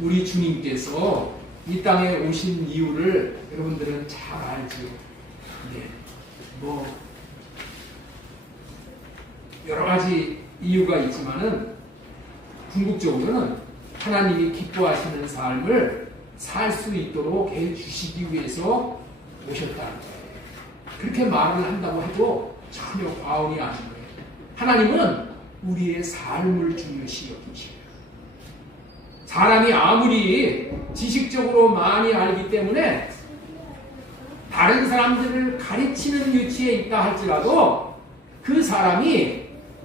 우리 주님께서 이 땅에 오신 이유를 여러분들은 잘 알죠. 네. 뭐 여러 가지 이유가 있지만은 궁극적으로는 하나님이 기뻐하시는 삶을 살 수 있도록 해 주시기 위해서 오셨다는 거예요. 그렇게 말을 한다고 해도 전혀 과언이 아닌 거예요. 하나님은 우리의 삶을 중요시 여기셔요. 사람이 아무리 지식적으로 많이 알기 때문에 다른 사람들을 가르치는 위치에 있다 할지라도 그 사람이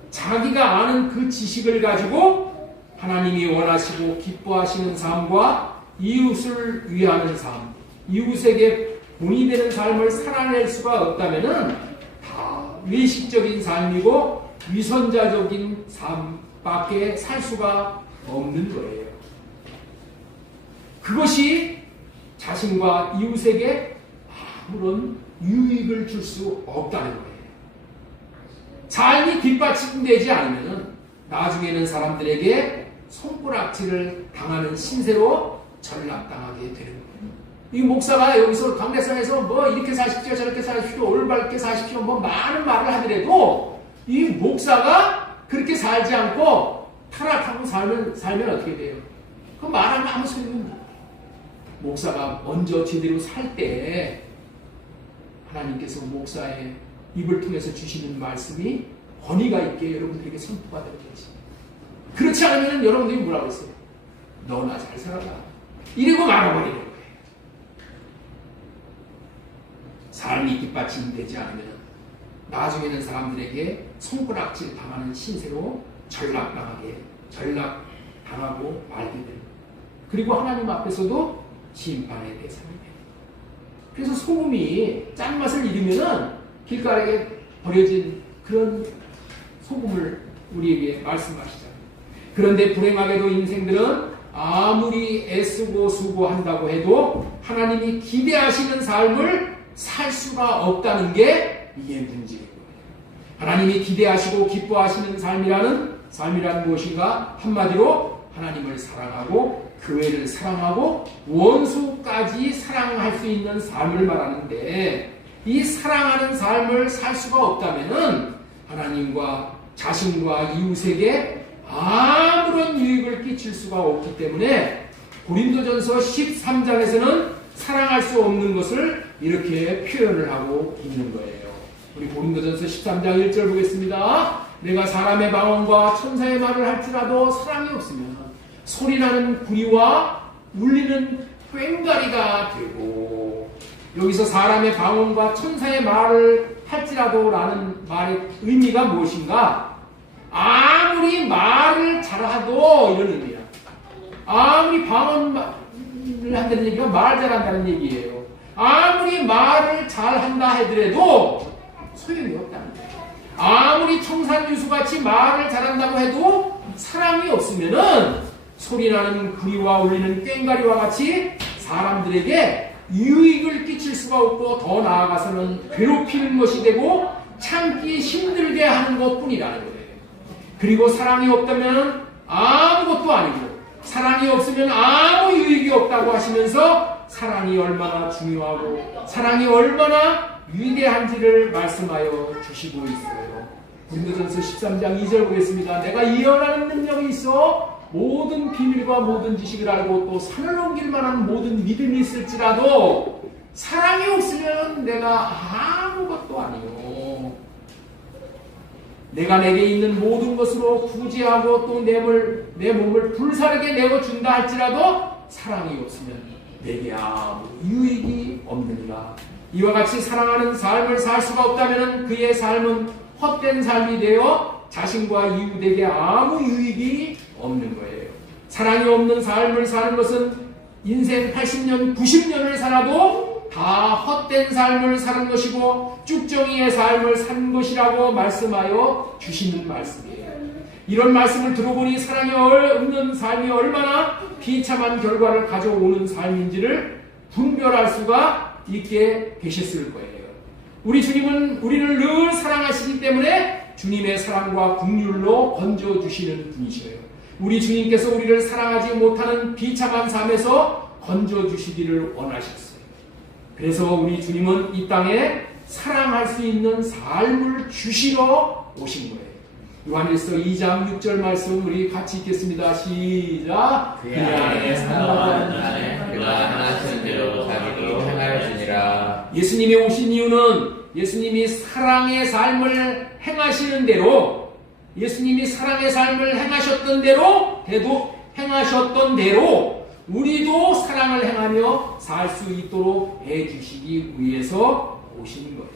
자기가 아는 그 지식을 가지고 하나님이 원하시고 기뻐하시는 삶과 이웃을 위하는 삶, 이웃에게 본이 되는 삶을 살아낼 수가 없다면은 다 외식적인 삶이고 위선자적인 삶밖에 살 수가 없는 거예요. 그것이 자신과 이웃에게 아무런 유익을 줄 수 없다는 거예요. 삶이 뒷받침되지 않으면 나중에는 사람들에게 손가락질을 당하는 신세로 전락당하게 되는 거예요. 이 목사가 여기서 강대상에서 뭐 이렇게 사십시오 저렇게 사십시오 올바르게 사십시오 뭐 많은 말을 하더라도 이 목사가 그렇게 살지 않고 타락하고 살면 어떻게 돼요? 그 말하면 아무 소용이 없는 거예요. 목사가 먼저 제대로 살 때 하나님께서 목사의 입을 통해서 주시는 말씀이 권위가 있게 여러분들에게 선포가 되겠지. 그렇지 않으면 여러분들이 뭐라고 했어요? 너나 잘 살아라. 이러고 말아버리는 거예요. 삶이 뒷받침되지 않으면 나중에는 사람들에게 손가락질 당하는 신세로 전락당하고 말게 됩니다. 그리고 하나님 앞에서도 심판의 대상이 돼요. 그래서 소금이 짠맛을 잃으면은 길가에 버려진 그런 소금을 우리에게 말씀하시잖아요. 그런데 불행하게도 인생들은 아무리 애쓰고 수고한다고 해도 하나님이 기대하시는 삶을 살 수가 없다는 게 이게 문제인 거예요. 하나님이 기대하시고 기뻐하시는 삶이란 무엇인가? 한마디로 하나님을 사랑하고 교회를 사랑하고 원수까지 사랑할 수 있는 삶을 말하는데 이 사랑하는 삶을 살 수가 없다면은 하나님과 자신과 이웃에게 아무런 유익을 끼칠 수가 없기 때문에 고린도전서 13장에서는 사랑할 수 없는 것을 이렇게 표현을 하고 있는 거예요. 우리 고린도전서 13장 1절 보겠습니다. 내가 사람의 방언과 천사의 말을 할지라도 사랑이 없으면 소리나는 구리와 울리는 꽹과리가 되고, 여기서 사람의 방언과 천사의 말을 할지라도 라는 말의 의미가 무엇인가? 아무리 말을 잘하도 이런 의미야. 아무리 방언을 한다는 얘기가 말 잘한다는 얘기예요. 아무리 말을 잘한다 하더라도 소용이 없다는 거예요. 아무리 청산유수같이 말을 잘한다고 해도 사랑이 없으면은 소리나는 구리와 울리는 꽹과리와 같이 사람들에게 유익을 끼칠 수가 없고 더 나아가서는 괴롭히는 것이 되고 참기 힘들게 하는 것뿐이라는 거예요. 그리고 사랑이 없다면 아무것도 아니고 사랑이 없으면 아무 유익이 없다고 하시면서 사랑이 얼마나 중요하고 사랑이 얼마나 위대한지를 말씀하여 주시고 있어요. 고린도전서 13장 2절 보겠습니다. 내가 예언하는 능력이 있어 모든 비밀과 모든 지식을 알고 또 산을 옮길 만한 모든 믿음이 있을지라도 사랑이 없으면 내가 아무것도 아니요. 내가 내게 있는 모든 것으로 구제하고 또 내 몸을 불사르게 내어준다 할지라도 사랑이 없으면 내게 아무 유익이 없느니라. 이와 같이 사랑하는 삶을 살 수가 없다면 그의 삶은 헛된 삶이 되어 자신과 이웃에게 아무 유익이 없는 거예요. 사랑이 없는 삶을 사는 것은 인생 80년, 90년을 살아도 다 헛된 삶을 사는 것이고 쭉정이의 삶을 산 것이라고 말씀하여 주시는 말씀이에요. 이런 말씀을 들어보니 사랑이 없는 삶이 얼마나 비참한 결과를 가져오는 삶인지를 분별할 수가 있게 되셨을 거예요. 우리 주님은 우리를 늘 사랑하시기 때문에 주님의 사랑과 긍휼로 건져주시는 분이셔요. 우리 주님께서 우리를 사랑하지 못하는 비참한 삶에서 건져주시기를 원하셨어요. 그래서 우리 주님은 이 땅에 사랑할 수 있는 삶을 주시러 오신 거예요. 요한일서 2장 6절 말씀 우리 같이 읽겠습니다. 시작. 그 안에 사랑하는 자는 그가 행하신 대로 자기도 행하여주니라. 예수님이 오신 이유는 예수님이 사랑의 삶을 행하시는 대로, 예수님이 사랑의 삶을 행하셨던 대로 우리도 사랑을 행하며 살 수 있도록 해주시기 위해서 오신 거예요.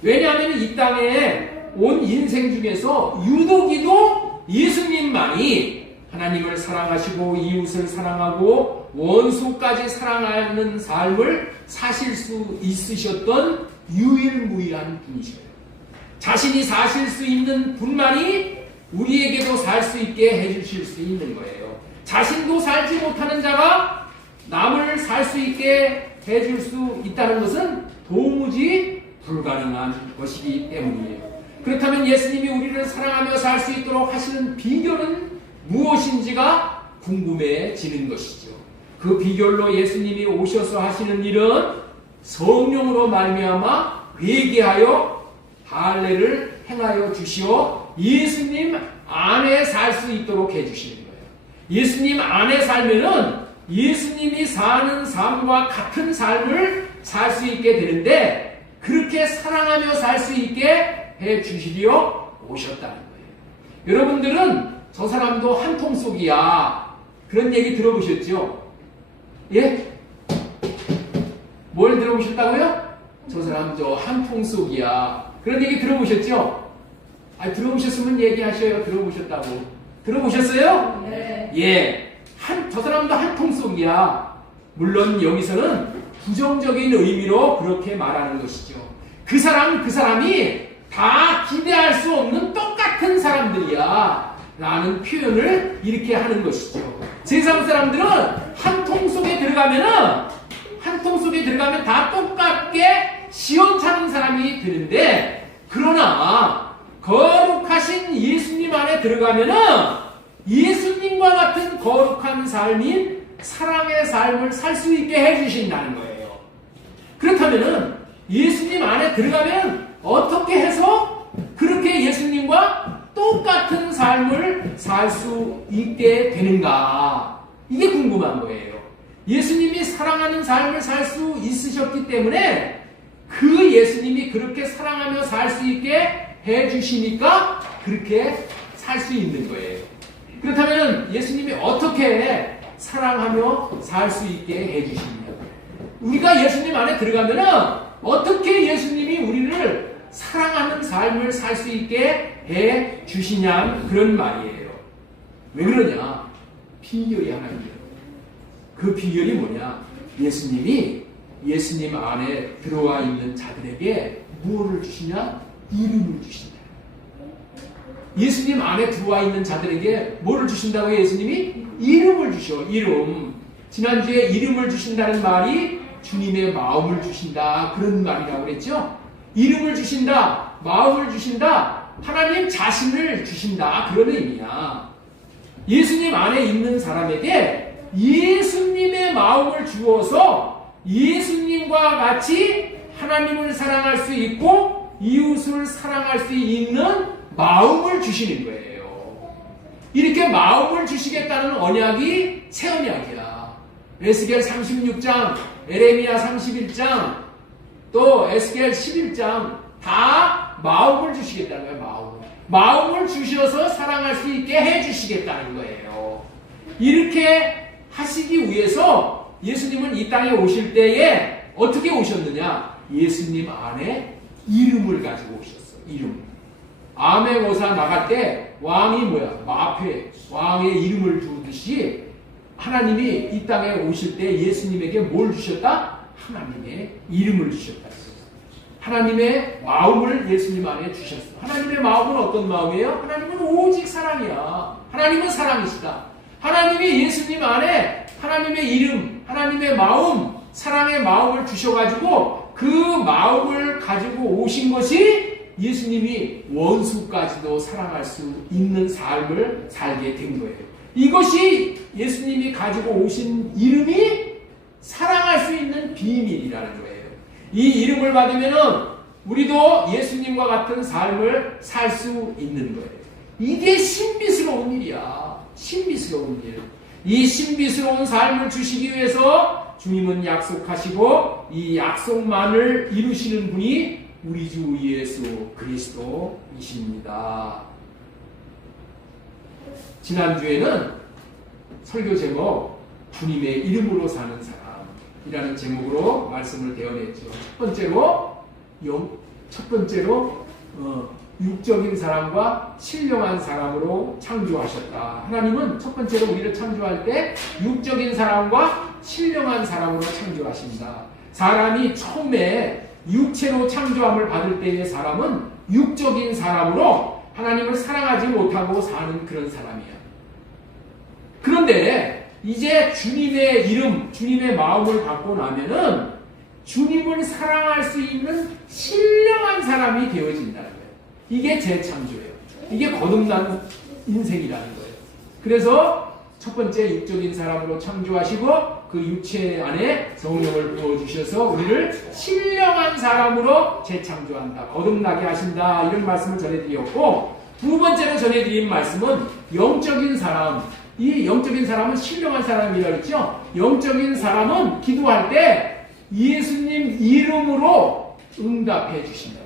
왜냐하면 이 땅에 온 인생 중에서 유독이도 예수님만이 하나님을 사랑하시고 이웃을 사랑하고 원수까지 사랑하는 삶을 사실 수 있으셨던 유일무이한 분이셔요. 자신이 사실 수 있는 분만이 우리에게도 살 수 있게 해주실 수 있는 거예요. 자신도 살지 못하는 자가 남을 살 수 있게 해줄 수 있다는 것은 도무지 불가능한 것이기 때문이에요. 그렇다면 예수님이 우리를 사랑하며 살 수 있도록 하시는 비결은 무엇인지가 궁금해지는 것이죠. 그 비결로 예수님이 오셔서 하시는 일은 성령으로 말미암아 회개하여 할례를 행하여 주시어 예수님 안에 살 수 있도록 해주시는 거예요. 예수님 안에 살면은 예수님이 사는 삶과 같은 삶을 살 수 있게 되는데, 그렇게 사랑하며 살 수 있게 해 주시려 오셨다는 거예요. 여러분들은 저 사람도 한 통 속이야, 그런 얘기 들어보셨죠? 예? 뭘 들어보셨다고요? 저 사람 저 한 통 속이야, 그런 얘기 들어보셨죠? 들어보셨으면 얘기하셔요. 들어보셨다고. 들어보셨어요? 네. 예. 저 사람도 한 통 속이야. 물론 여기서는 부정적인 의미로 그렇게 말하는 것이죠. 그 사람이 다 기대할 수 없는 똑같은 사람들이야 라는 표현을 이렇게 하는 것이죠. 세상 사람들은 한 통 속에 들어가면 다 똑같게 시원찮은 사람이 되는데, 그러나 거룩하신 예수님 안에 들어가면은 예수님과 같은 거룩한 삶인 사랑의 삶을 살 수 있게 해주신다는 거예요. 그렇다면은 예수님 안에 들어가면 어떻게 해서 그렇게 예수님과 똑같은 삶을 살 수 있게 되는가? 이게 궁금한 거예요. 예수님이 사랑하는 삶을 살 수 있으셨기 때문에 그 예수님이 그렇게 사랑하며 살 수 있게 해주시니까 그렇게 살 수 있는 거예요. 그렇다면 예수님이 어떻게 사랑하며 살 수 있게 해주시냐? 우리가 예수님 안에 들어가면 어떻게 예수님이 우리를 사랑하는 삶을 살 수 있게 해주시냐, 그런 말이에요. 왜 그러냐? 비결이 하나 있어요. 그 비결이 뭐냐? 예수님이 예수님 안에 들어와 있는 자들에게 무엇을 주시냐? 이름을 주신다. 예수님 안에 들어와 있는 자들에게 뭐를 주신다고 예수님이? 이름을 주셔. 이름. 지난주에 이름을 주신다는 말이 주님의 마음을 주신다, 그런 말이라고 그랬죠? 이름을 주신다, 마음을 주신다, 하나님 자신을 주신다, 그런 의미야. 예수님 안에 있는 사람에게 예수님의 마음을 주어서 예수님과 같이 하나님을 사랑할 수 있고 이웃을 사랑할 수 있는 마음을 주시는 거예요. 이렇게 마음을 주시겠다는 언약이 새 언약이야. 에스겔 36장, 에레미야 31장, 또 에스겔 11장 다 마음을 주시겠다는 거예요. 마음을 주셔서 사랑할 수 있게 해주시겠다는 거예요. 이렇게 하시기 위해서 예수님은 이 땅에 오실 때에 어떻게 오셨느냐? 예수님 안에 이름을 가지고 오셨어. 이름. 아메고사 나갈 때 왕이 뭐야? 마페, 왕의 이름을 두듯이 하나님이 이 땅에 오실 때 예수님에게 뭘 주셨다? 하나님의 이름을 주셨다. 하나님의 마음을 예수님 안에 주셨어. 하나님의 마음은 어떤 마음이에요? 하나님은 오직 사랑이야. 하나님은 사랑이시다. 하나님이 예수님 안에 하나님의 이름, 하나님의 마음, 사랑의 마음을 주셔가지고 그 마음을 가지고 오신 것이 예수님이 원수까지도 사랑할 수 있는 삶을 살게 된 거예요. 이것이 예수님이 가지고 오신 이름이 사랑할 수 있는 비밀이라는 거예요. 이 이름을 받으면은 우리도 예수님과 같은 삶을 살 수 있는 거예요. 이게 신비스러운 일이야. 신비스러운 일. 이 신비스러운 삶을 주시기 위해서 주님은 약속하시고 이 약속만을 이루시는 분이 우리 주 예수 그리스도이십니다. 지난주에는 설교 제목 주님의 이름으로 사는 사람이라는 제목으로 말씀을 대언했죠. 첫 번째로 육적인 사람과 신령한 사람으로 창조하셨다. 하나님은 첫 번째로 우리를 창조할 때 육적인 사람과 신령한 사람으로 창조하신다. 사람이 처음에 육체로 창조함을 받을 때의 사람은 육적인 사람으로 하나님을 사랑하지 못하고 사는 그런 사람이야. 그런데 이제 주님의 이름, 주님의 마음을 받고 나면은 주님을 사랑할 수 있는 신령한 사람이 되어진다는 거예요. 이게 재창조예요. 이게 거듭난 인생이라는 거예요. 그래서 첫 번째 육적인 사람으로 창조하시고 그 육체 안에 성령을 부어주셔서 우리를 신령한 사람으로 재창조한다. 거듭나게 하신다. 이런 말씀을 전해드렸고, 두 번째로 전해드린 말씀은 영적인 사람. 이 영적인 사람은 신령한 사람이라고 했죠. 영적인 사람은 기도할 때 예수님 이름으로 응답해 주신다.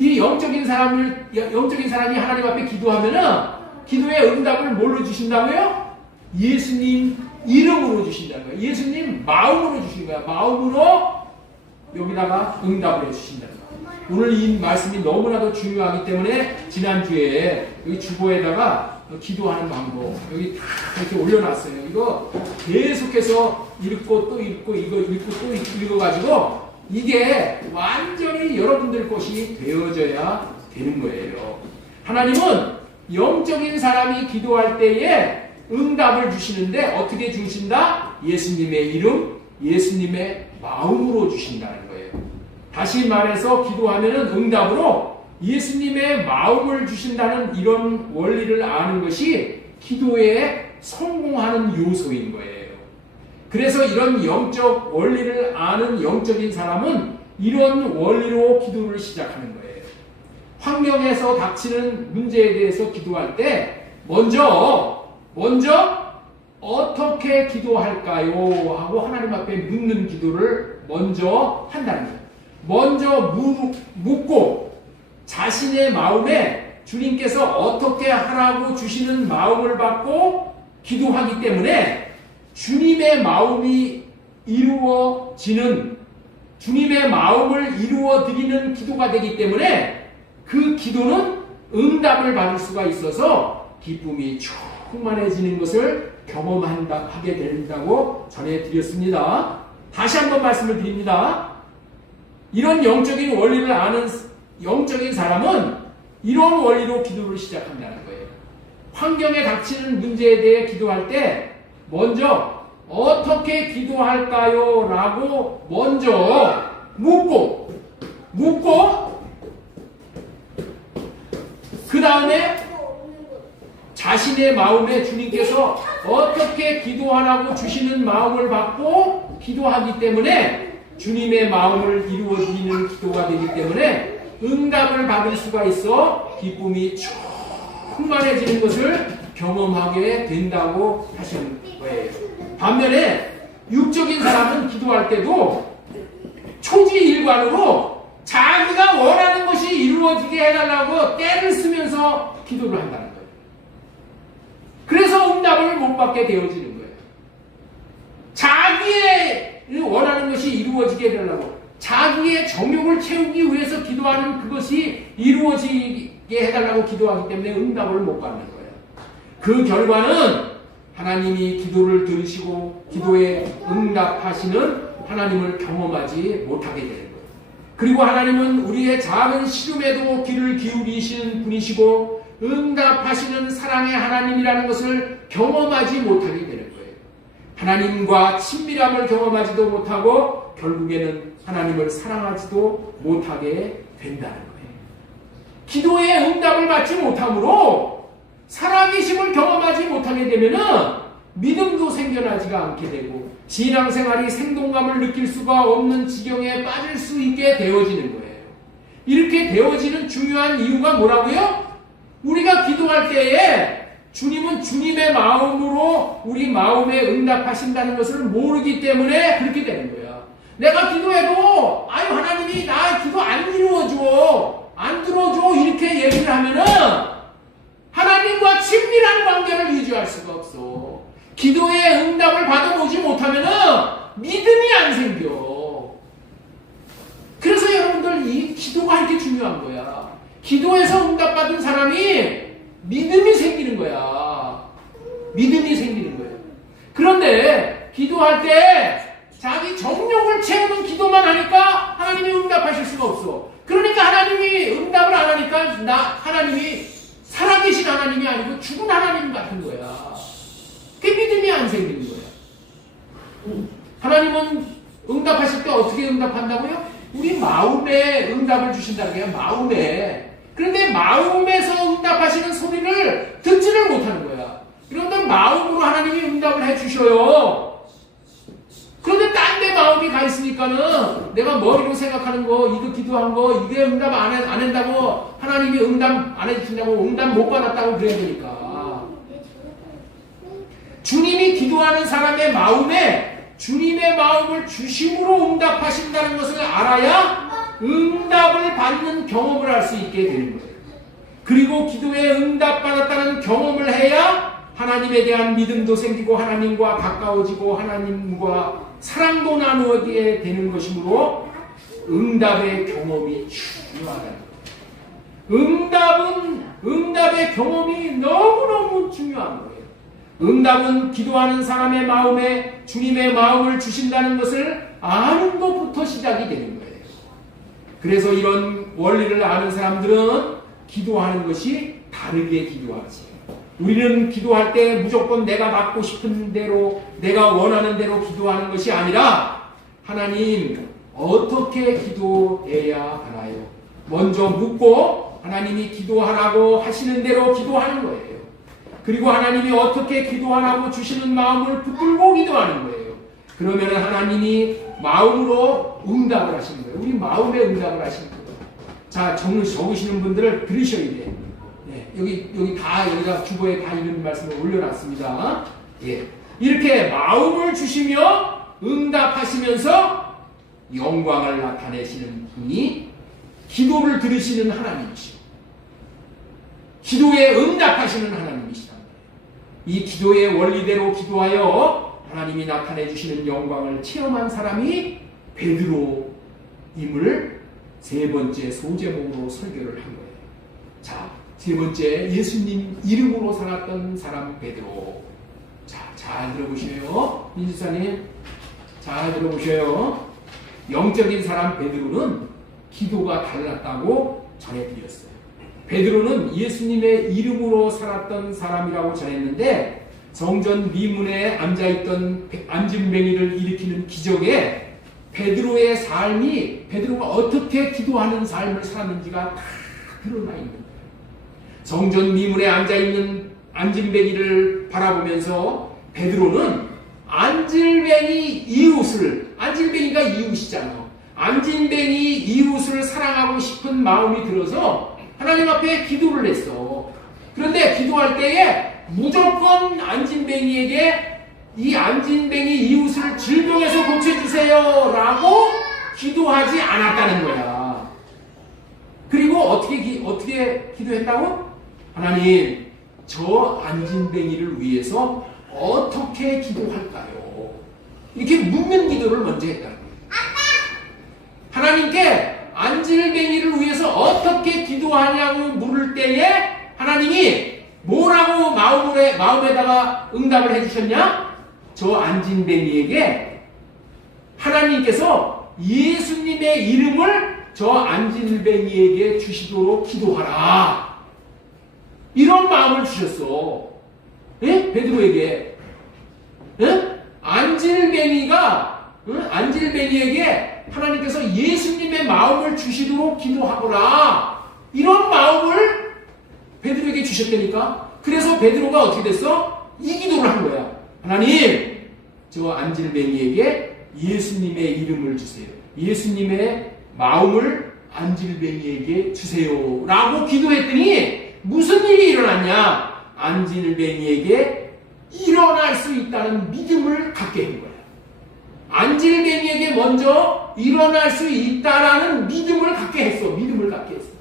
이 영적인 사람이 하나님 앞에 기도하면은 기도의 응답을 뭘로 주신다고요? 예수님 이름으로 주신다는 거예요. 예수님 마음으로 주신 거야. 마음으로 여기다가 응답을 해주신다는 거예요. 오늘 이 말씀이 너무나도 중요하기 때문에 지난주에 여기 주보에다가 기도하는 방법 여기 다 이렇게 올려놨어요. 이거 계속해서 읽고 또 읽고 이거 읽고 또 읽어가지고 이게 완전히 여러분들 것이 되어져야 되는 거예요. 하나님은 영적인 사람이 기도할 때에 응답을 주시는데 어떻게 주신다? 예수님의 이름, 예수님의 마음으로 주신다는 거예요. 다시 말해서 기도하면은 응답으로 예수님의 마음을 주신다는 이런 원리를 아는 것이 기도에 성공하는 요소인 거예요. 그래서 이런 영적 원리를 아는 영적인 사람은 이런 원리로 기도를 시작하는 거예요. 환경에서 닥치는 문제에 대해서 기도할 때 먼저 어떻게 기도할까요? 하고 하나님 앞에 묻는 기도를 먼저 한다는 거예요. 먼저 묻고 자신의 마음에 주님께서 어떻게 하라고 주시는 마음을 받고 기도하기 때문에 주님의 마음이 이루어지는, 주님의 마음을 이루어 드리는 기도가 되기 때문에 그 기도는 응답을 받을 수가 있어서 기쁨이 충만해지는 것을 경험하게 된다고 전해드렸습니다. 다시 한번 말씀을 드립니다. 이런 영적인 원리를 아는 영적인 사람은 이런 원리로 기도를 시작한다는 거예요. 환경에 닥치는 문제에 대해 기도할 때 먼저 어떻게 기도할까요? 라고 먼저 묻고 그 다음에 자신의 마음에 주님께서 어떻게 기도하라고 주시는 마음을 받고 기도하기 때문에 주님의 마음을 이루어지는 기도가 되기 때문에 응답을 받을 수가 있어 기쁨이 충만해지는 것을 경험하게 된다고 하시는 거예요. 반면에 육적인 사람은 기도할 때도 초지일관으로 자기가 원하는 것이 이루어지게 해달라고 때를 쓰면서 기도를 한다는 거예요. 그래서 응답을 못 받게 되어지는 거예요. 자기의 원하는 것이 이루어지게 해달라고, 자기의 정욕을 채우기 위해서 기도하는 그것이 이루어지게 해달라고 기도하기 때문에 응답을 못 받는 거예요. 그 결과는 하나님이 기도를 들으시고 기도에 응답하시는 하나님을 경험하지 못하게 되는 거예요. 그리고 하나님은 우리의 작은 시름에도 귀를 기울이시는 분이시고 응답하시는 사랑의 하나님이라는 것을 경험하지 못하게 되는 거예요. 하나님과 친밀함을 경험하지도 못하고 결국에는 하나님을 사랑하지도 못하게 된다는 거예요. 기도의 응답을 받지 못하므로 살아계심을 경험하지 못하게 되면은 믿음도 생겨나지가 않게 되고 신앙생활이 생동감을 느낄 수가 없는 지경에 빠질 수 있게 되어지는 거예요. 이렇게 되어지는 중요한 이유가 뭐라고요? 우리가 기도할 때에 주님은 주님의 마음으로 우리 마음에 응답하신다는 것을 모르기 때문에 그렇게 되는 거야. 내가 기도해도 아유 하나님이 나 기도 안 이루어줘, 안 들어줘 이렇게 얘기를 하면은 하나님과 친밀한 관계를 유지할 수가 없어. 기도의 응답을 받아보지 못하면은 믿음이 안 생겨. 그래서 여러분들 이 기도가 이렇게 중요한 거야. 기도에서 응답받은 사람이 믿음이 생기는 거야. 믿음이 생기는 거예요. 그런데 기도할 때 자기 정욕을 채우는 기도만 하니까 하나님이 응답하실 수가 없어. 그러니까 하나님이 응답을 안 하니까 하나님이 살아계신 하나님이 아니고 죽은 하나님 같은 거야. 그 믿음이 안 생기는 거야. 하나님은 응답하실 때 어떻게 응답한다고요? 우리 마음에 응답을 주신다는 거야. 마음에. 그런데 마음에서 응답하시는 소리를 듣지를 못하는 거야. 그런데 마음으로 하나님이 응답을 해주셔요. 그런데 딴 데 마음이 가 있으니까는 내가 머리로 생각하는 거, 이거 기도한 거, 이게 응답 안 한다고 하나님이 응답 안 해주신다고 응답 못 받았다고 그래야 되니까. 주님이 기도하는 사람의 마음에 주님의 마음을 주심으로 응답하신다는 것을 알아야 응답을 받는 경험을 할 수 있게 되는 거예요. 그리고 기도에 응답받았다는 경험을 해야 하나님에 대한 믿음도 생기고 하나님과 가까워지고 하나님과 사랑도 나누게 되는 것이므로 응답의 경험이 중요하다는 거예요. 응답의 경험이 너무너무 중요한 거예요. 응답은 기도하는 사람의 마음에 주님의 마음을 주신다는 것을 아는 것부터 시작이 되는 거예요. 그래서 이런 원리를 아는 사람들은 기도하는 것이 다르게 기도하지. 우리는 기도할 때 무조건 내가 받고 싶은 대로, 내가 원하는 대로 기도하는 것이 아니라 하나님 어떻게 기도해야 하나요? 먼저 묻고 하나님이 기도하라고 하시는 대로 기도하는 거예요. 그리고 하나님이 어떻게 기도하라고 주시는 마음을 붙들고 기도하는 거예요. 그러면 하나님이 마음으로 응답을 하시는 거예요. 우리 마음에 응답을 하시는 거예요. 자, 적으시는 분들을 들으셔야 돼요. 네, 여기 다 여기가 주보에 다 이런 말씀을 올려놨습니다. 예, 이렇게 마음을 주시며 응답하시면서 영광을 나타내시는 분이 기도를 들으시는 하나님이시오. 기도에 응답하시는 하나님이시다. 이 기도의 원리대로 기도하여 하나님이 나타내 주시는 영광을 체험한 사람이 베드로임을 세 번째 소제목으로 설교를 한 거예요. 자, 세 번째 예수님 이름으로 살았던 사람 베드로. 자, 잘 들어보셔요. 민주사님, 잘 들어보셔요. 영적인 사람 베드로는 기도가 달랐다고 전해드렸어요. 베드로는 예수님의 이름으로 살았던 사람이라고 전했는데 성전 미문에 앉아있던 안진뱅이를 일으키는 기적에 베드로의 삶이 베드로가 어떻게 기도하는 삶을 살았는지가 다 드러나 있는 거예요. 성전 미문에 앉아있는 안진뱅이를 바라보면서 베드로는 안진뱅이가 이웃이잖아요. 안진뱅이 이웃을 사랑하고 싶은 마음이 들어서 하나님 앞에 기도를 했어. 그런데 기도할 때에 무조건 안진뱅이에게 이 안진뱅이 이웃을 질병에서 고쳐주세요 라고 기도하지 않았다는 거야. 그리고 어떻게 기도했다고? 하나님, 저 안진뱅이를 위해서 어떻게 기도할까요? 이렇게 묻는 기도를 먼저 했다는 거예요. 하나님께 안진뱅이를 위해서 어떻게 기도하냐고 물을 때에 하나님이 뭐라고 마음에다가 응답을 해주셨냐? 저 안진뱅이에게 하나님께서 예수님의 이름을 저 안진뱅이에게 주시도록 기도하라. 이런 마음을 주셨어. 예? 베드로에게. 예? 안진뱅이에게 하나님께서 예수님의 마음을 주시도록 기도하거라. 이런 마음을 베드로에게 주셨다니까. 그래서 베드로가 어떻게 됐어? 이 기도를 한 거야. 하나님, 저 안질뱅이에게 예수님의 이름을 주세요. 예수님의 마음을 안질뱅이에게 주세요. 라고 기도했더니 무슨 일이 일어났냐? 안질뱅이에게 일어날 수 있다는 믿음을 갖게 한 거야. 안질뱅이에게 먼저 일어날 수 있다라는 믿음을 갖게 했어. 믿음을 갖게 했어.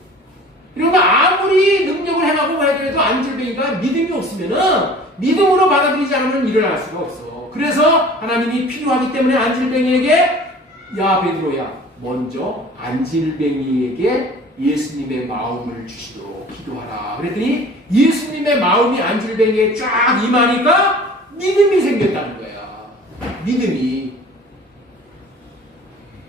그러니까 아무리 능력을 행하고 해도 안질뱅이가 믿음이 없으면은 믿음으로 받아들이지 않으면 일어날 수가 없어. 그래서 하나님이 필요하기 때문에 안질뱅이에게 야 베드로야 먼저 안질뱅이에게 예수님의 마음을 주시도록 기도하라. 그랬더니 예수님의 마음이 안질뱅이에 쫙 임하니까 믿음이 생겼다는 거야. 믿음이.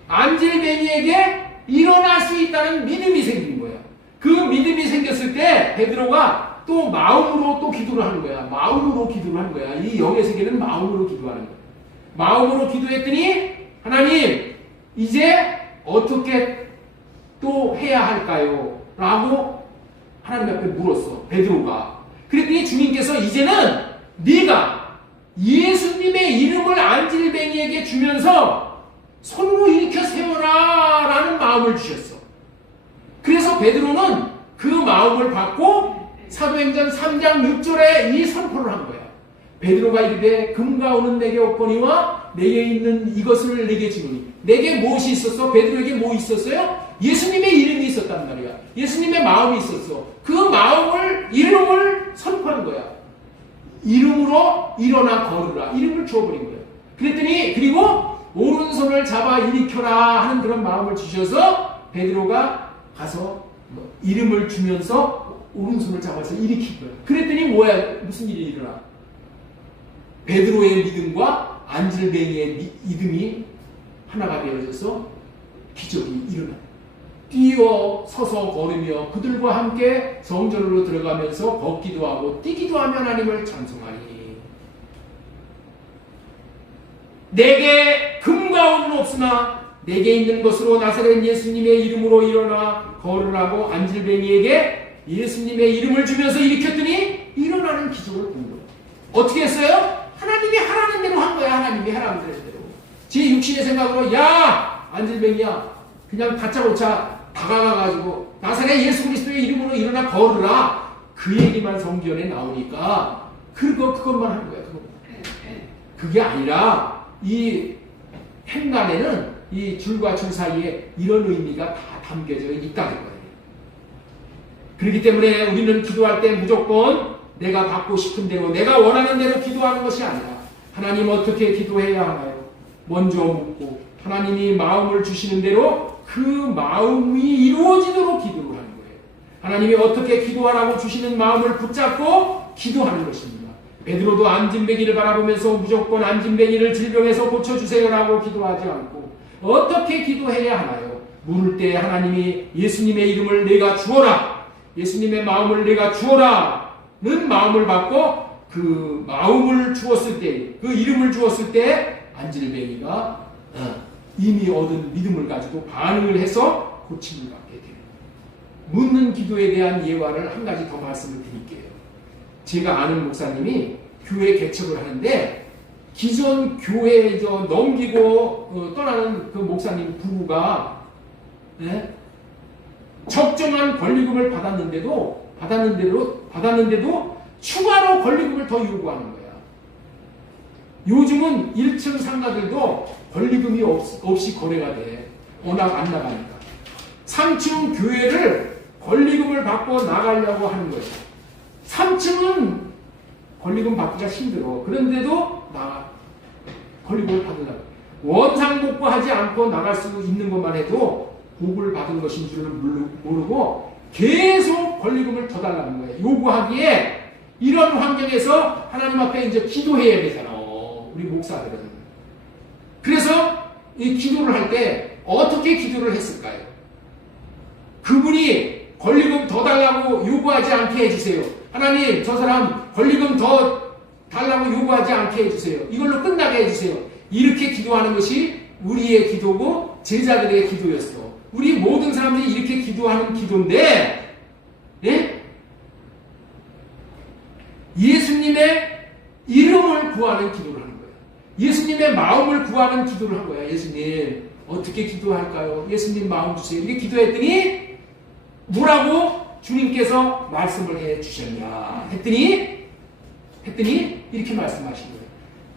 안질뱅이에게 일어날 수 있다는 믿음이 생긴 거야. 그 믿음이 생겼을 때 베드로가 또 마음으로 또 기도를 하는 거야. 마음으로 기도를 하는 거야. 이 영의 세계는 마음으로 기도하는 거야. 마음으로 기도했더니 하나님 이제 어떻게 또 해야 할까요? 라고 하나님 앞에 물었어. 베드로가. 그랬더니 주님께서 이제는 네가 예수님의 이름을 안질뱅이에게 주면서 손으로 일으켜 세워라 라는 마음을 주셨어. 그래서 베드로는 그 마음을 받고 사도행전 3장 6절에 이 선포를 한 거야. 베드로가 이르되 금과 은은 내게 없거니와 내게 있는 이것을 내게 주노니. 내게 무엇이 있었어? 베드로에게 뭐 있었어요? 예수님의 이름이 있었단 말이야. 예수님의 마음이 있었어. 그 마음을 이름을 선포한 거야. 이름으로 일어나 걸으라. 이름을 주어버린 거야. 그랬더니 그리고 오른손을 잡아 일으켜라 하는 그런 마음을 주셔서 베드로가 가서 이름을 주면서 오른손을 잡아서 일으킨 거야. 그랬더니 뭐야? 무슨 일이 일어나? 베드로의 믿음과 안질뱅이의 믿음이 하나가 되어져서 기적이 일어나. 뛰어 서서 걸으며 그들과 함께 성전으로 들어가면서 걷기도 하고 뛰기도 하며 하나님을 찬송하니. 내게 금과 은은 없으나 내게 있는 것으로 나사렛 예수님의 이름으로 일어나 걸으라고 안질뱅이에게 예수님의 이름을 주면서 일으켰더니 일어나는 기적을 본 거예요. 어떻게 했어요? 하나님이 하라는 대로 한 거야. 하나님이 하라는 대로. 제 육신의 생각으로 야 안질뱅이야 그냥 다짜고짜 다가가가지고 나사렛 예수 그리스도의 이름으로 일어나 걸으라. 그 얘기만 성경에 나오니까 그것만 한 거야. 그게 아니라 이 행간에는 이 줄과 줄 사이에 이런 의미가 다 담겨져 있다는 거예요. 그렇기 때문에 우리는 기도할 때 무조건 내가 받고 싶은 대로 내가 원하는 대로 기도하는 것이 아니라 하나님 어떻게 기도해야 하나요? 먼저 묻고 하나님이 마음을 주시는 대로 그 마음이 이루어지도록 기도를 하는 거예요. 하나님이 어떻게 기도하라고 주시는 마음을 붙잡고 기도하는 것입니다. 베드로도 안진뱅이를 바라보면서 무조건 안진뱅이를 질병에서 고쳐주세요라고 기도하지 않고 어떻게 기도해야 하나요? 물을 때 하나님이 예수님의 이름을 내가 주어라. 예수님의 마음을 내가 주어라는 마음을 받고 그 마음을 주었을 때, 그 이름을 주었을 때 안질뱅이가 이미 얻은 믿음을 가지고 반응을 해서 고침을 받게 됩니다. 묻는 기도에 대한 예화를 한 가지 더 말씀을 드릴게요. 제가 아는 목사님이 교회 개척을 하는데 기존 교회에 넘기고 떠나는 그 목사님 부부가 적정한 권리금을 받았는데도 추가로 권리금을 더 요구하는 거야. 요즘은 1층 상가들도 권리금이 없이 거래가 돼. 워낙 안 나가니까. 3층 교회를 권리금을 받고 나가려고 하는 거예요. 3층은 권리금 받기가 힘들어. 그런데도 권리금을 받으려고. 원상복구하지 않고 나갈 수 있는 것만 해도 복을 받은 것인 줄 모르고 계속 권리금을 더 달라는 거예요. 요구하기에 이런 환경에서 하나님 앞에 이제 기도해야 되잖아. 우리 목사들은. 그래서 이 기도를 할 때 어떻게 기도를 했을까요? 그분이 권리금 더 달라고 요구하지 않게 해주세요. 하나님, 저 사람 권리금 더 달라고 요구하지 않게 해주세요. 이걸로 끝나게 해주세요. 이렇게 기도하는 것이 우리의 기도고 제자들의 기도였어. 우리 모든 사람들이 이렇게 기도하는 기도인데 예수님의 이름을 구하는 기도를 하는 거예요. 예수님의 마음을 구하는 기도를 한 거야. 예수님 어떻게 기도할까요? 예수님 마음 주세요. 이렇게 기도했더니 뭐라고 주님께서 말씀을 해 주셨냐 했더니 이렇게 말씀하신 거예요.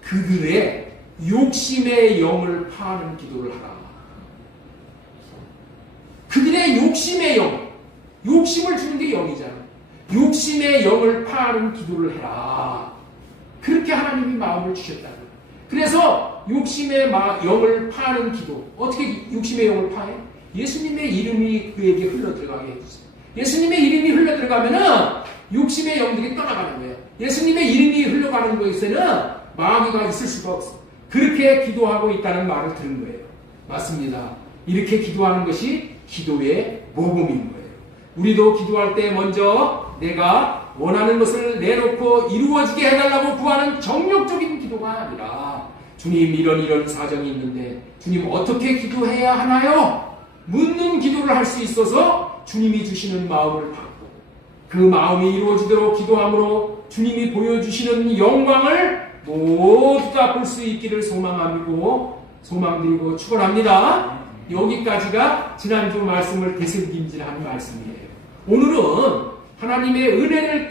그들의 욕심의 영을 파하는 기도를 하라. 그들의 욕심의 영, 욕심을 주는 게 영이잖아. 욕심의 영을 파하는 기도를 해라. 그렇게 하나님이 마음을 주셨다는 거예요. 그래서 욕심의 영을 파하는 기도, 어떻게 욕심의 영을 파해? 예수님의 이름이 그에게 흘러들어가게 해주세요. 예수님의 이름이 흘러들어가면은 욕심의 영들이 떠나가는 거예요. 예수님의 이름이 흘러가는 것에는 마귀가 있을 수가 없어. 그렇게 기도하고 있다는 말을 들은 거예요. 맞습니다. 이렇게 기도하는 것이 기도의 모범인 거예요. 우리도 기도할 때 먼저 내가 원하는 것을 내놓고 이루어지게 해달라고 구하는 정욕적인 기도가 아니라 주님 이런 사정이 있는데 주님 어떻게 기도해야 하나요? 묻는 기도를 할 수 있어서 주님이 주시는 마음을 받고 그 마음이 이루어지도록 기도함으로 주님이 보여주시는 영광을 모두 다 볼 수 있기를 소망드리고 축원합니다. 여기까지가 지난주 말씀을 되새김질한 말씀이에요. 오늘은 하나님의 은혜를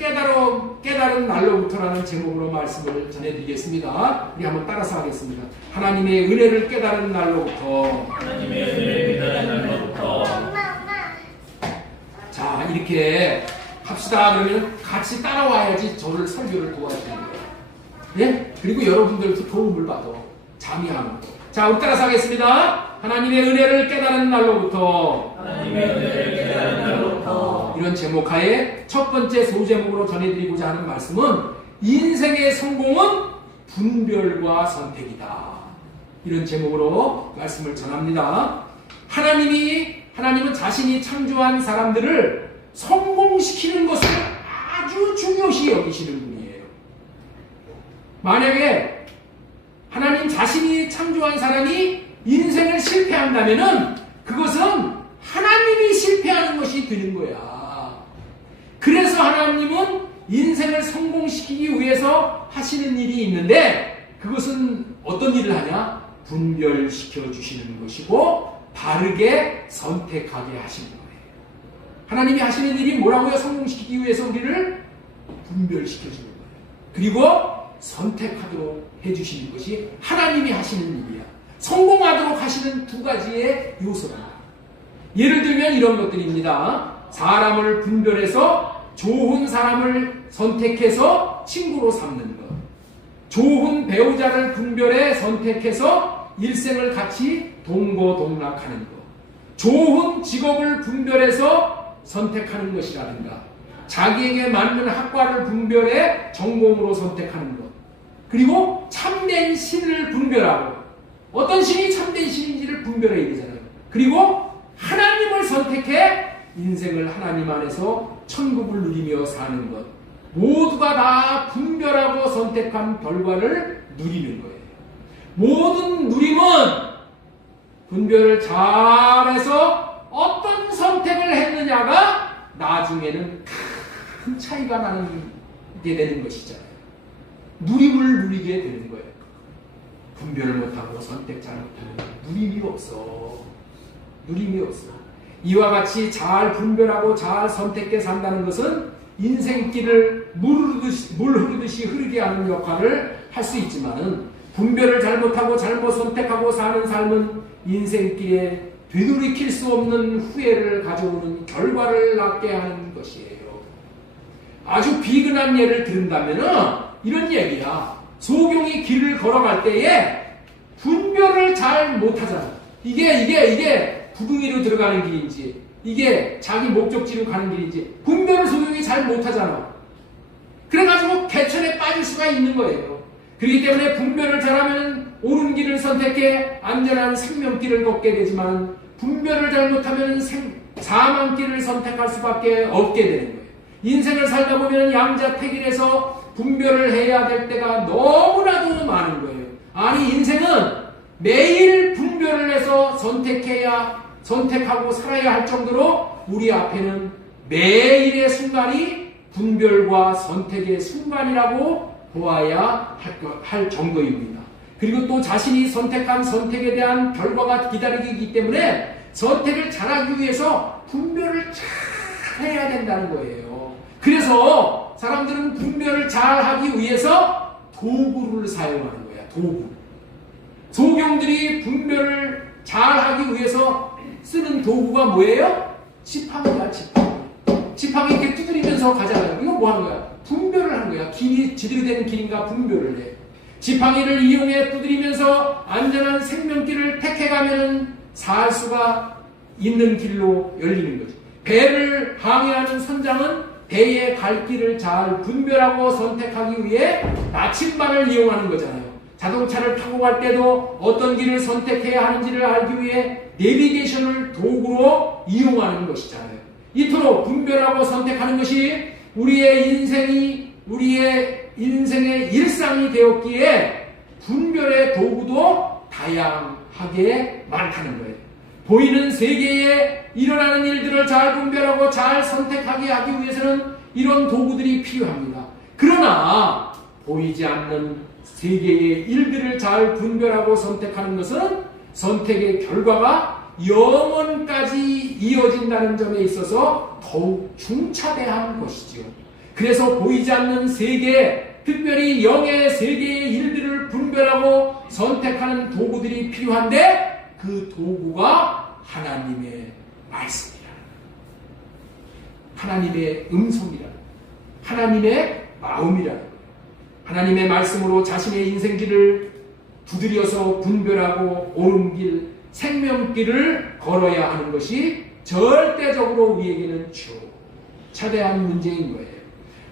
깨달은 날로부터라는 제목으로 말씀을 전해드리겠습니다. 우리 한번 따라서 하겠습니다. 하나님의 은혜를 깨달은 날로부터. 하나님의 은혜를 깨달은 날로부터. 자, 이렇게 합시다. 그러면 같이 따라와야지 저를 설교를 도와주는 거예요. 예? 그리고 여러분들도 도움을 받아. 잠이하는 거. 자, 우리 따라서 하겠습니다. 하나님의 은혜를 깨달은 날로부터. 하나님의 은혜를 깨달은 날로부터. 이런 제목 하에 첫 번째 소제목으로 전해드리고자 하는 말씀은 인생의 성공은 분별과 선택이다. 이런 제목으로 말씀을 전합니다. 하나님은 자신이 창조한 사람들을 성공시키는 것을 아주 중요시 여기시는 분이에요. 만약에 하나님 자신이 창조한 사람이 인생을 실패한다면은 그것은 하나님이 실패하는 것이 되는 거야. 그래서 하나님은 인생을 성공시키기 위해서 하시는 일이 있는데 그것은 어떤 일을 하냐? 분별시켜 주시는 것이고 바르게 선택하게 하시는 거예요. 하나님이 하시는 일이 뭐라고요? 성공시키기 위해서 우리를 분별시켜 주는 거예요. 그리고 선택하도록 해주시는 것이 하나님이 하시는 일이야. 성공하도록 하시는 두 가지의 요소입니다. 예를 들면 이런 것들입니다. 사람을 분별해서 좋은 사람을 선택해서 친구로 삼는 것. 좋은 배우자를 분별해 선택해서 일생을 같이 동거동락하는 것. 좋은 직업을 분별해서 선택하는 것이라든가 자기에게 맞는 학과를 분별해 전공으로 선택하는 것. 그리고 참된 신을 분별하고 어떤 신이 참된 신인지를 분별해야 되잖아요. 그리고 하나님을 선택해 인생을 하나님 안에서 천국을 누리며 사는 것. 모두가 다 분별하고 선택한 결과를 누리는 거예요. 모든 누림은 분별을 잘해서 어떤 선택을 했느냐가 나중에는 큰 차이가 나게 되는 것이잖아요. 누림을 누리게 되는 거예요. 분별을 못하고 선택 잘못하면 누림이 없어. 누림이 없어. 이와 같이 잘 분별하고 잘 선택해 산다는 것은 인생길을 물 흐르듯이 흐르게 하는 역할을 할 수 있지만은 분별을 잘못하고 잘못 선택하고 사는 삶은 인생길에 되돌이킬 수 없는 후회를 가져오는 결과를 낳게 하는 것이에요. 아주 비근한 예를 들은다면은 이런 얘기야. 소경이 길을 걸어갈 때에 분별을 잘 못하잖아. 이게 구둥이로 들어가는 길인지 이게 자기 목적지로 가는 길인지 분별을 소경이 잘 못하잖아. 그래가지고 개천에 빠질 수가 있는 거예요. 그렇기 때문에 분별을 잘하면 옳은 길을 선택해 안전한 생명길을 걷게 되지만 분별을 잘못하면 사망길을 선택할 수밖에 없게 되는 거예요. 인생을 살다 보면 양자택일에서 분별을 해야 될 때가 너무나도 많은 거예요. 아니 인생은 매일 분별을 해서 선택하고 살아야 할 정도로 우리 앞에는 매일의 순간이 분별과 선택의 순간이라고 보아야 할 정도입니다. 그리고 또 자신이 선택한 선택에 대한 결과가 기다리기 때문에 선택을 잘하기 위해서 분별을 잘 해야 된다는 거예요. 그래서 사람들은 분별을 잘 하기 위해서 도구를 사용하는 거야. 도구. 소경들이 분별을 잘 하기 위해서 쓰는 도구가 뭐예요? 지팡이야, 지팡이. 지팡이 이렇게 두드리면서 가잖아요. 이거 뭐 하는 거야? 분별을 하는 거야. 길이 제대로 되는 길인가 분별을 해. 지팡이를 이용해 두드리면서 안전한 생명길을 택해가면 살 수가 있는 길로 열리는 거지. 배를 항해하는 선장은 배의 갈 길을 잘 분별하고 선택하기 위해 나침반을 이용하는 거잖아요. 자동차를 타고 갈 때도 어떤 길을 선택해야 하는지를 알기 위해 내비게이션을 도구로 이용하는 것이잖아요. 이토록 분별하고 선택하는 것이 우리의 인생의 일상이 되었기에 분별의 도구도 다양하게 많다는 거예요. 보이는 세계에 일어나는 일들을 잘 분별하고 잘 선택하게 하기 위해서는 이런 도구들이 필요합니다. 그러나 보이지 않는 세계의 일들을 잘 분별하고 선택하는 것은 선택의 결과가 영원까지 이어진다는 점에 있어서 더욱 중차대한 것이지요. 그래서 보이지 않는 세계, 특별히 영의 세계의 일들을 분별하고 선택하는 도구들이 필요한데 그 도구가 하나님의 말씀이라는 거예요. 하나님의 음성이라는 거예요. 하나님의 마음이라는 거예요. 하나님의 말씀으로 자신의 인생길을 두드려서 분별하고 옳은 길, 생명길을 걸어야 하는 것이 절대적으로 우리에게는 차대한 문제인 거예요.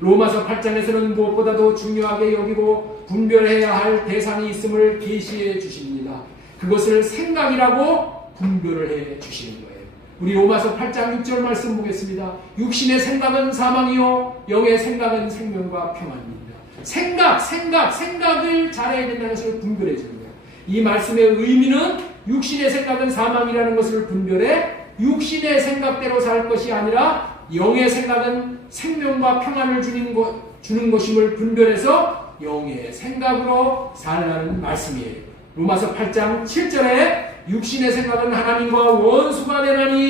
로마서 8장에서는 무엇보다도 중요하게 여기고 분별해야 할 대상이 있음을 계시해 주십니다. 그것을 생각이라고 분별을 해 주시는 거예요. 우리 로마서 8장 6절 말씀 보겠습니다. 육신의 생각은 사망이요 영의 생각은 생명과 평안입니다. 생각을 잘해야 된다는 것을 분별해 주는 거예요. 이 말씀의 의미는 육신의 생각은 사망이라는 것을 분별해 육신의 생각대로 살 것이 아니라 영의 생각은 생명과 평안을 주는 것임을 분별해서 영의 생각으로 살라는 말씀이에요. 로마서 8장 7절에 육신의 생각은 하나님과 원수가 되나니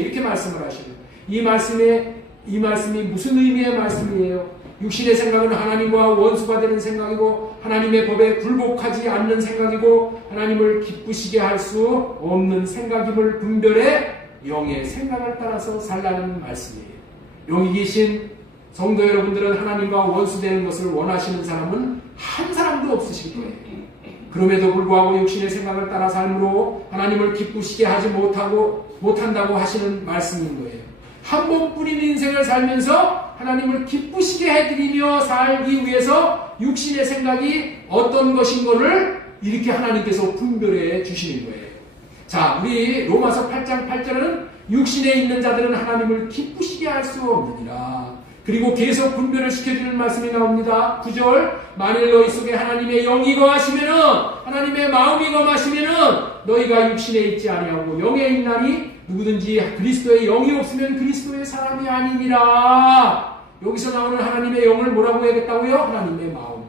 이렇게 말씀을 하시고 이 말씀이 무슨 의미의 말씀이에요? 육신의 생각은 하나님과 원수가 되는 생각이고 하나님의 법에 굴복하지 않는 생각이고 하나님을 기쁘시게 할 수 없는 생각임을 분별해 영의 생각을 따라서 살라는 말씀이에요. 여기 계신 성도 여러분들은 하나님과 원수되는 것을 원하시는 사람은 한 사람도 없으실 거예요. 그럼에도 불구하고 육신의 생각을 따라 삶으로 하나님을 기쁘시게 하지 못한다고 하시는 말씀인 거예요. 한 번뿐인 인생을 살면서 하나님을 기쁘시게 해드리며 살기 위해서 육신의 생각이 어떤 것인 것을 이렇게 하나님께서 분별해 주시는 거예요. 자, 우리 로마서 8장 8절은 육신에 있는 자들은 하나님을 기쁘시게 할 수 없느니라. 그리고 계속 분별을 시켜주는 말씀이 나옵니다. 9절 만일 너희 속에 하나님의 영이 거하시면은 하나님의 마음이 거하시면은 너희가 육신에 있지 아니하고 영에 있나니 누구든지 그리스도의 영이 없으면 그리스도의 사람이 아니니라. 여기서 나오는 하나님의 영을 뭐라고 해야겠다고요? 하나님의 마음.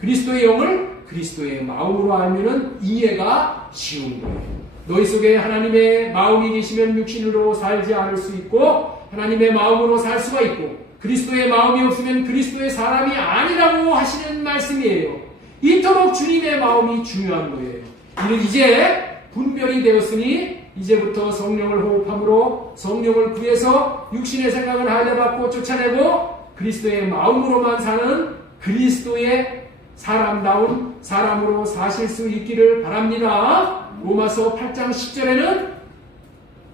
그리스도의 영을 그리스도의 마음으로 알면은 이해가 쉬운 거예요. 너희 속에 하나님의 마음이 계시면 육신으로 살지 않을 수 있고 하나님의 마음으로 살 수가 있고 그리스도의 마음이 없으면 그리스도의 사람이 아니라고 하시는 말씀이에요. 이토록 주님의 마음이 중요한 거예요. 이제 분별이 되었으니 이제부터 성령을 호흡함으로 성령을 구해서 육신의 생각을 하려받고 쫓아내고 그리스도의 마음으로만 사는 그리스도의 사람다운 사람으로 사실 수 있기를 바랍니다. 로마서 8장 10절에는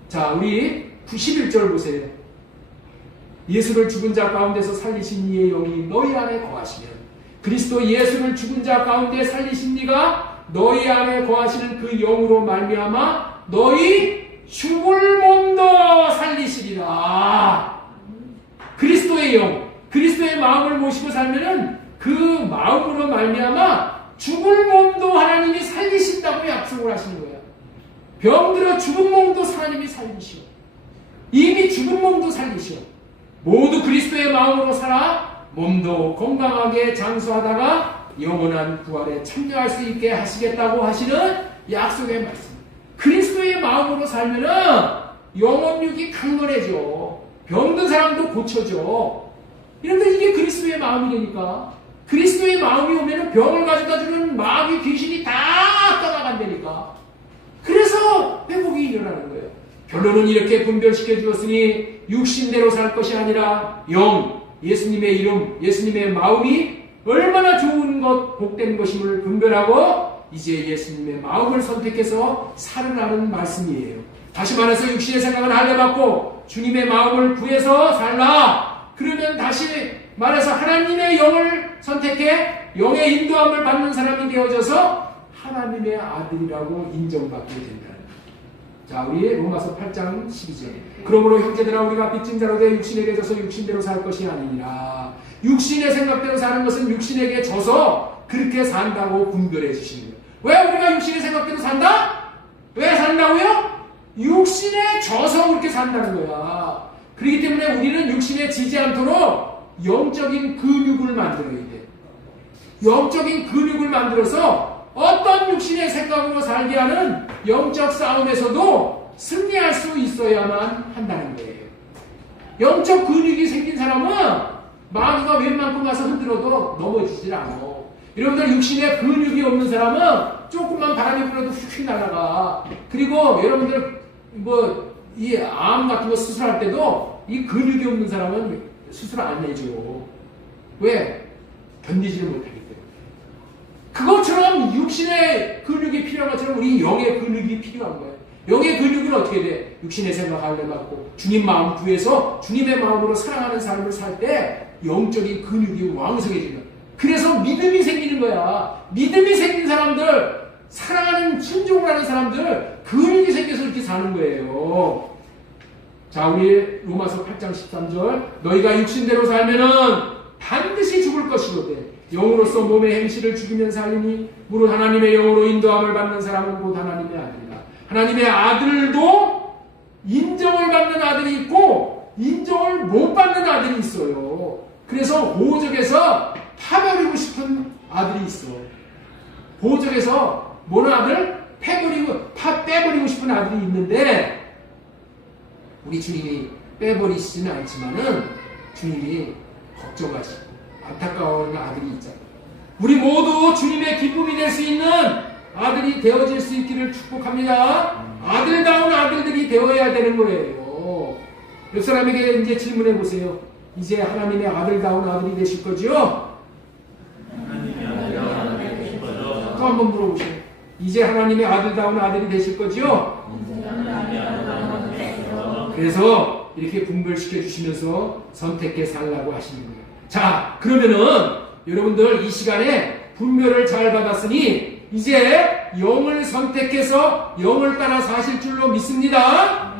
자 우리 91절 보세요. 예수를 죽은 자 가운데서 살리신 이의 영이 너희 안에 거하시면 그리스도 예수를 죽은 자 가운데 살리신 이가 너희 안에 거하시는 그 영으로 말미암아 너희 죽을 몸도 살리시리라. 그리스도의 영, 그리스도의 마음을 모시고 살면은 그 마음으로 말미암아 죽을 몸도 하나님이 살리신다고 약속을 하시는 거예요. 병들어 죽은 몸도 하나님이 살리시오. 이미 죽은 몸도 살리시오. 모두 그리스도의 마음으로 살아 몸도 건강하게 장수하다가 영원한 구원에 참여할 수 있게 하시겠다고 하시는 약속의 말씀. 그리스도의 마음으로 살면은 영혼육이 강건해져. 병든 사람도 고쳐져. 이런데 이게 그리스도의 마음이니까. 그리스도의 마음이 오면은 병을 가져다 주는 마귀 귀신이 다 떠나간다니까. 그래서 회복이 일어나는 거예요. 결론은 이렇게 분별시켜 주었으니 육신대로 살 것이 아니라 영, 예수님의 이름, 예수님의 마음이 얼마나 좋은 것, 복된 것임을 분별하고 이제 예수님의 마음을 선택해서 살으라는 말씀이에요. 다시 말해서 육신의 생각은 할례받고 주님의 마음을 구해서 살라. 그러면 다시 말해서 하나님의 영을 선택해 영의 인도함을 받는 사람이 되어져서 하나님의 아들이라고 인정받게 된다는 거예요. 자, 우리 로마서 8장 12절. 그러므로 형제들아 우리가 빚진 자로 되어 육신에게 져서 육신대로 살 것이 아니니라. 육신의 생각대로 사는 것은 육신에게 져서 그렇게 산다고 분별해 주시는 거예요. 왜 우리가 육신의 생각대로 산다? 왜 산다고요? 육신에 져서 그렇게 산다는 거야. 그렇기 때문에 우리는 육신에 지지 않도록 영적인 근육을 만들어야 돼. 영적인 근육을 만들어서 어떤 육신의 생각으로 살게 하는 영적 싸움에서도 승리할 수 있어야만 한다는 거예요. 영적 근육이 생긴 사람은 마귀가 웬만큼 가서 흔들어도 넘어지질 않아. 여러분들 육신에 근육이 없는 사람은 조금만 바람이 불어도 휙휙 날아가. 그리고 여러분들 이 암 같은 거 수술할 때도 이 근육이 없는 사람은 수술 안 해줘. 왜? 견디지를 못하기 때문에. 그것처럼 육신의 근육이 필요한 것처럼 우리 영의 근육이 필요한 거예요. 영의 근육은 어떻게 돼? 육신의 생각을 내받고 주님 마음 구해서 주님의 마음으로 사랑하는 삶을 살 때 영적인 근육이 왕성해지는 거예요. 그래서 믿음이 생기는 거야. 믿음이 생긴 사람들, 사랑하는 순종을 하는 사람들 근육이 생겨서 이렇게 사는 거예요. 자, 우리 로마서 8장 13절. 너희가 육신대로 살면은 반드시 죽을 것이거든. 영으로서 몸의 행실을 죽이면 살리니 무릇 하나님의 영으로 인도함을 받는 사람은 곧 하나님의 아들이다. 하나님의 아들도 인정을 받는 아들이 있고 인정을 못 받는 아들이 있어요. 그래서 보호적에서 파버리고 싶은 아들이 있어. 보호적에서 뭔 아들? 빼버리고 싶은 아들이 있는데 우리 주님이 빼버리시지는 않지만은 주님이 걱정하시고 안타까워하는 아들이 있잖아요. 우리 모두 주님의 기쁨이 될 수 있는 아들이 되어질 수 있기를 축복합니다. 아들다운 아들들이 되어야 되는 거예요. 옆 사람에게 이제 질문해 보세요. 이제 하나님의 아들다운 아들이 되실 거죠? 또 한번 물어보세요. 이제 하나님의 아들다운 아들이 되실 거죠? 그래서 이렇게 분별시켜 주시면서 선택해 살라고 하시는 거예요. 자, 그러면은 여러분들 이 시간에 분별을 잘 받았으니 이제 영을 선택해서 영을 따라 사실 줄로 믿습니다.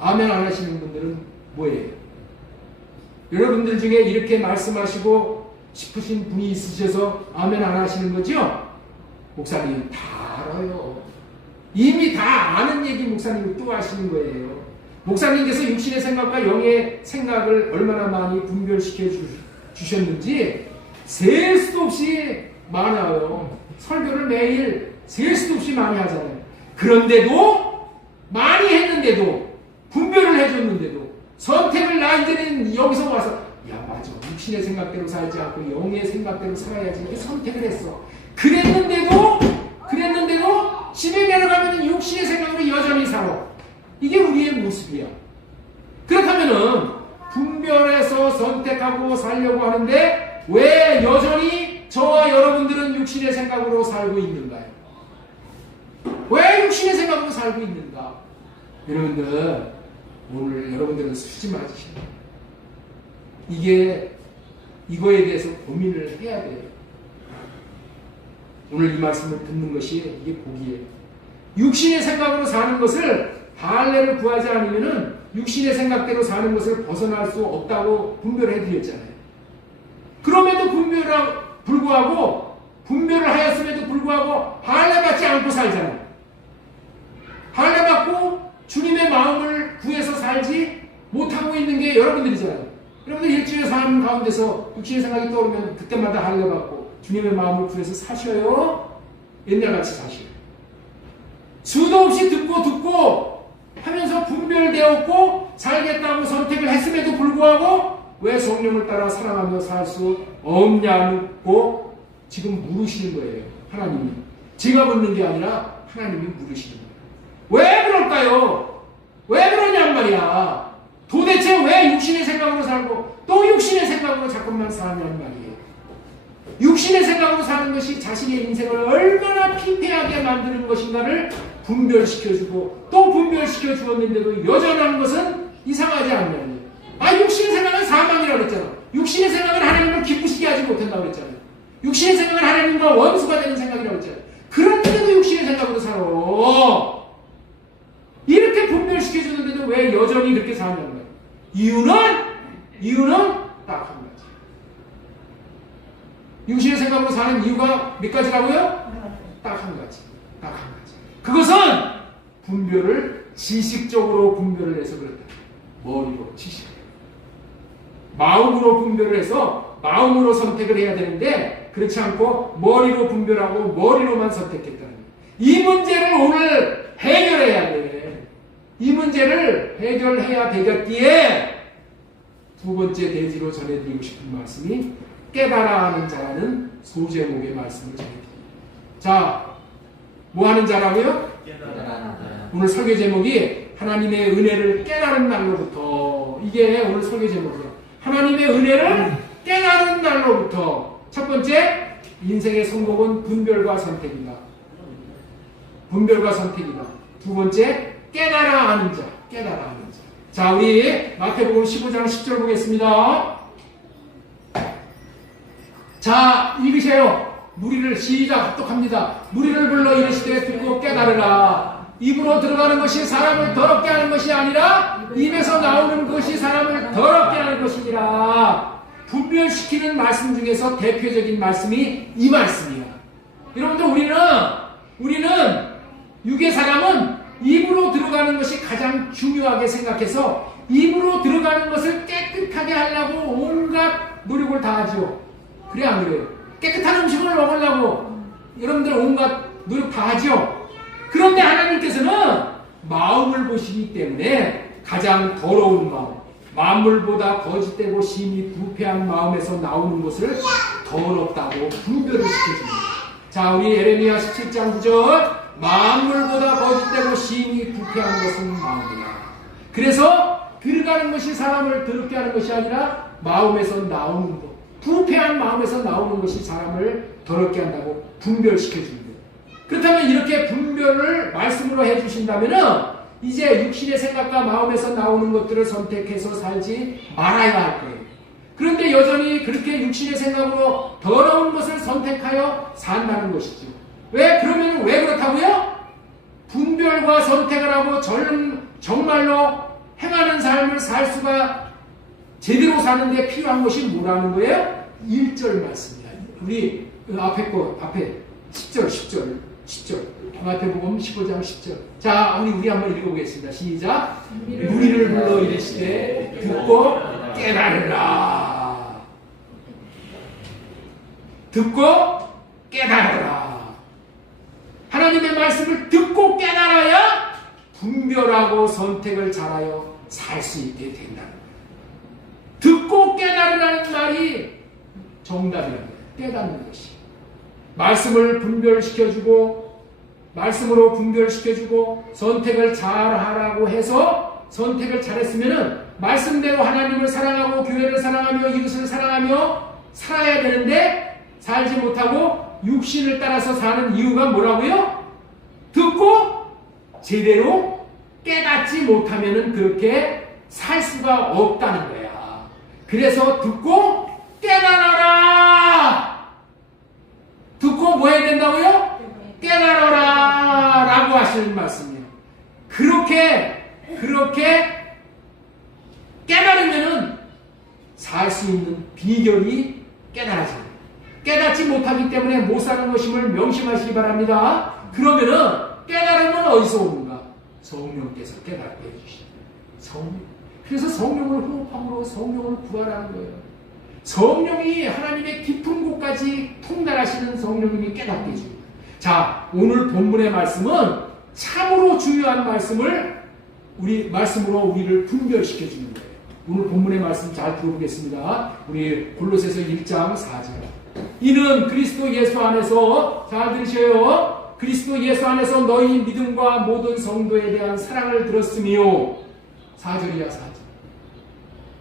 아멘 안 하시는 분들은 뭐예요? 여러분들 중에 이렇게 말씀하시고 싶으신 분이 있으셔서 아멘 안 하시는 거죠? 목사님 다 알아요. 이미 다 아는 얘기 목사님이 또 하시는 거예요. 목사님께서 육신의 생각과 영의 생각을 얼마나 많이 분별시켜 주셨는지 셀 수도 없이 많아요. 설교를 매일 셀 수도 없이 많이 하잖아요. 그런데도 많이 했는데도 분별을 해줬는데도 선택을 나 이제는 여기서 와서 야 맞아 육신의 생각대로 살지 않고 영의 생각대로 살아야지 이렇게 선택을 했어. 그랬는데도 집에 내려가면 육신의 생각으로 여전히 살아. 이게 우리의 모습이야. 그렇다면은 분별해서 선택하고 살려고 하는데 왜 여전히 저와 여러분들은 육신의 생각으로 살고 있는가요? 왜 육신의 생각으로 살고 있는가? 여러분들 오늘 여러분들은 수지 맞으십니다. 이거에 대해서 고민을 해야 돼요. 오늘 이 말씀을 듣는 것이 이게 복이에요. 육신의 생각으로 사는 것을 할례를 구하지 않으면은 육신의 생각대로 사는 것을 벗어날 수 없다고 분별해 드렸잖아요. 그럼에도 불구하고 분별을 하였음에도 불구하고 할례 받지 않고 살잖아요. 할례 받고 주님의 마음을 구해서 살지 못하고 있는 게 여러분들이잖아요. 여러분들 일주일의 삶 가운데서 육신의 생각이 떠오르면 그때마다 할례받고 주님의 마음을 구해서 사셔요? 옛날같이 사셔요? 수도 없이 듣고 하면서 분별되었고 살겠다고 선택을 했음에도 불구하고 왜 성령을 따라 사랑하며 살 수 없냐고 지금 물으시는 거예요. 하나님이. 제가 묻는 게 아니라 하나님이 물으시는 거예요. 왜 그럴까요? 왜 그러냔 말이야. 도대체 왜 육신의 생각으로 살고 또 육신의 생각으로 자꾸만 사느냔 말이에요. 육신의 생각으로 사는 것이 자신의 인생을 얼마나 피폐하게 만드는 것인가를 분별시켜주고 또 분별시켜 주었는데도 여전한 것은 이상하지 않냐니. 육신의 생각은 사망이라고 그랬잖아. 육신의 생각은 하나님을 기쁘시게 하지 못한다고 그랬잖아요. 육신의 생각은 하나님과 원수가 되는 생각이라고 그랬잖아요. 그런데도 육신의 생각으로 살아. 이렇게 분별시켜 주는데도 왜 여전히 그렇게 사냐는 거예요. 이유는 딱 한 가지. 육신의 생각으로 사는 이유가 몇 가지라고요? 딱 한 가지. 딱 한 가지. 그것은 분별을 지식적으로 분별을 해서 그렇다. 머리로 지식. 마음으로 분별을 해서 마음으로 선택을 해야 되는데 그렇지 않고 머리로 분별하고 머리로만 선택했다는 거예요. 이 문제를 오늘 해결해야 돼. 이 문제를 해결해야 되겠기에 두 번째 대지로 전해드리고 싶은 말씀이 깨달아 하는 자라는 소제목의 말씀을 전해드립니다. 자, 뭐 하는 자라고요? 오늘 설교 제목이 하나님의 은혜를 깨달은 날로부터. 이게 오늘 설교 제목이에요. 하나님의 은혜를 깨달은 날로부터. 첫 번째, 인생의 성공은 분별과 선택이다. 분별과 선택이다. 두 번째, 깨달아 아는 자. 깨달아 아는 자. 자, 우리 마태복음 15장 10절 보겠습니다. 자, 읽으세요. 무리를 시작 합독합니다. 무리를 불러 이르시되 듣고 깨달으라. 입으로 들어가는 것이 사람을 더럽게 하는 것이 아니라 입에서 나오는 것이 사람을 더럽게 하는 것이니라. 분별시키는 말씀 중에서 대표적인 말씀이 이 말씀이야. 여러분들 우리는 육의 사람은 입으로 들어가는 것이 가장 중요하게 생각해서 입으로 들어가는 것을 깨끗하게 하려고 온갖 노력을 다 하죠. 그래 안 그래요? 깨끗한 음식을 먹으려고 여러분들 온갖 노력 다 하죠. 그런데 하나님께서는 마음을 보시기 때문에 가장 더러운 마음, 만물보다 거짓되고 심히 부패한 마음에서 나오는 것을 더럽다고 분별을 시켜줍니다. 자, 우리 예레미야 17장 9절 만물보다 거짓되고 심히 부패한 것은 마음이다. 그래서 들어가는 것이 사람을 더럽게 하는 것이 아니라 마음에서 나오는 것, 부패한 마음에서 나오는 것이 사람을 더럽게 한다고 분별시켜줍니다. 그렇다면 이렇게 분별을 말씀으로 해주신다면은 이제 육신의 생각과 마음에서 나오는 것들을 선택해서 살지 말아야 할 거예요. 그런데 여전히 그렇게 육신의 생각으로 더러운 것을 선택하여 산다는 것이죠. 왜? 그러면 왜 그렇다고요? 분별과 선택을 하고 정말로 행하는 삶을 살 수가 제대로 사는데 필요한 것이 뭐라는 거예요? 1절 말씀이야. 우리 앞에 10절. 마태복음 15장 10절. 자, 우리 한번 읽어보겠습니다. 시작. 무리를 불러 이르시되 듣고 깨달으라. 듣고 깨달으라. 하나님의 말씀을 듣고 깨달아야 분별하고 선택을 잘하여 살 수 있게 된다는 거예요. 듣고 깨달으라는 말이 정답이라는 거예요. 깨닫는 것이. 말씀을 분별시켜주고 말씀으로 분별시켜주고 선택을 잘하라고 해서 선택을 잘했으면은 말씀대로 하나님을 사랑하고 교회를 사랑하며 이웃을 사랑하며 살아야 되는데 살지 못하고 육신을 따라서 사는 이유가 뭐라고요? 듣고 제대로 깨닫지 못하면은 그렇게 살 수가 없다는 거야. 그래서 듣고 깨달아라. 듣고 뭐 해야 된다고요? 깨달아라 라고 하시는 말씀이에요. 그렇게 깨달으면은 살 수 있는 비결이 깨달아져요. 깨닫지 못하기 때문에 못 사는 것임을 명심하시기 바랍니다. 그러면은 깨달음은 어디서 오는가? 성령께서 깨닫게 해주십니다. 성령. 그래서 성령을 호흡함으로 성령을 구하라는 거예요. 성령이 하나님의 깊은 곳까지 통달하시는 성령님이 깨닫게 해줍니다. 자, 오늘 본문의 말씀은 참으로 중요한 말씀을 말씀으로 우리를 분별시켜 주는 거예요. 오늘 본문의 말씀 잘 들어보겠습니다. 우리 골로새서 1장 4절. 이는 그리스도 예수 안에서, 잘 들으셔요. 그리스도 예수 안에서 너희 믿음과 모든 성도에 대한 사랑을 들었으며, 4절이야 4절.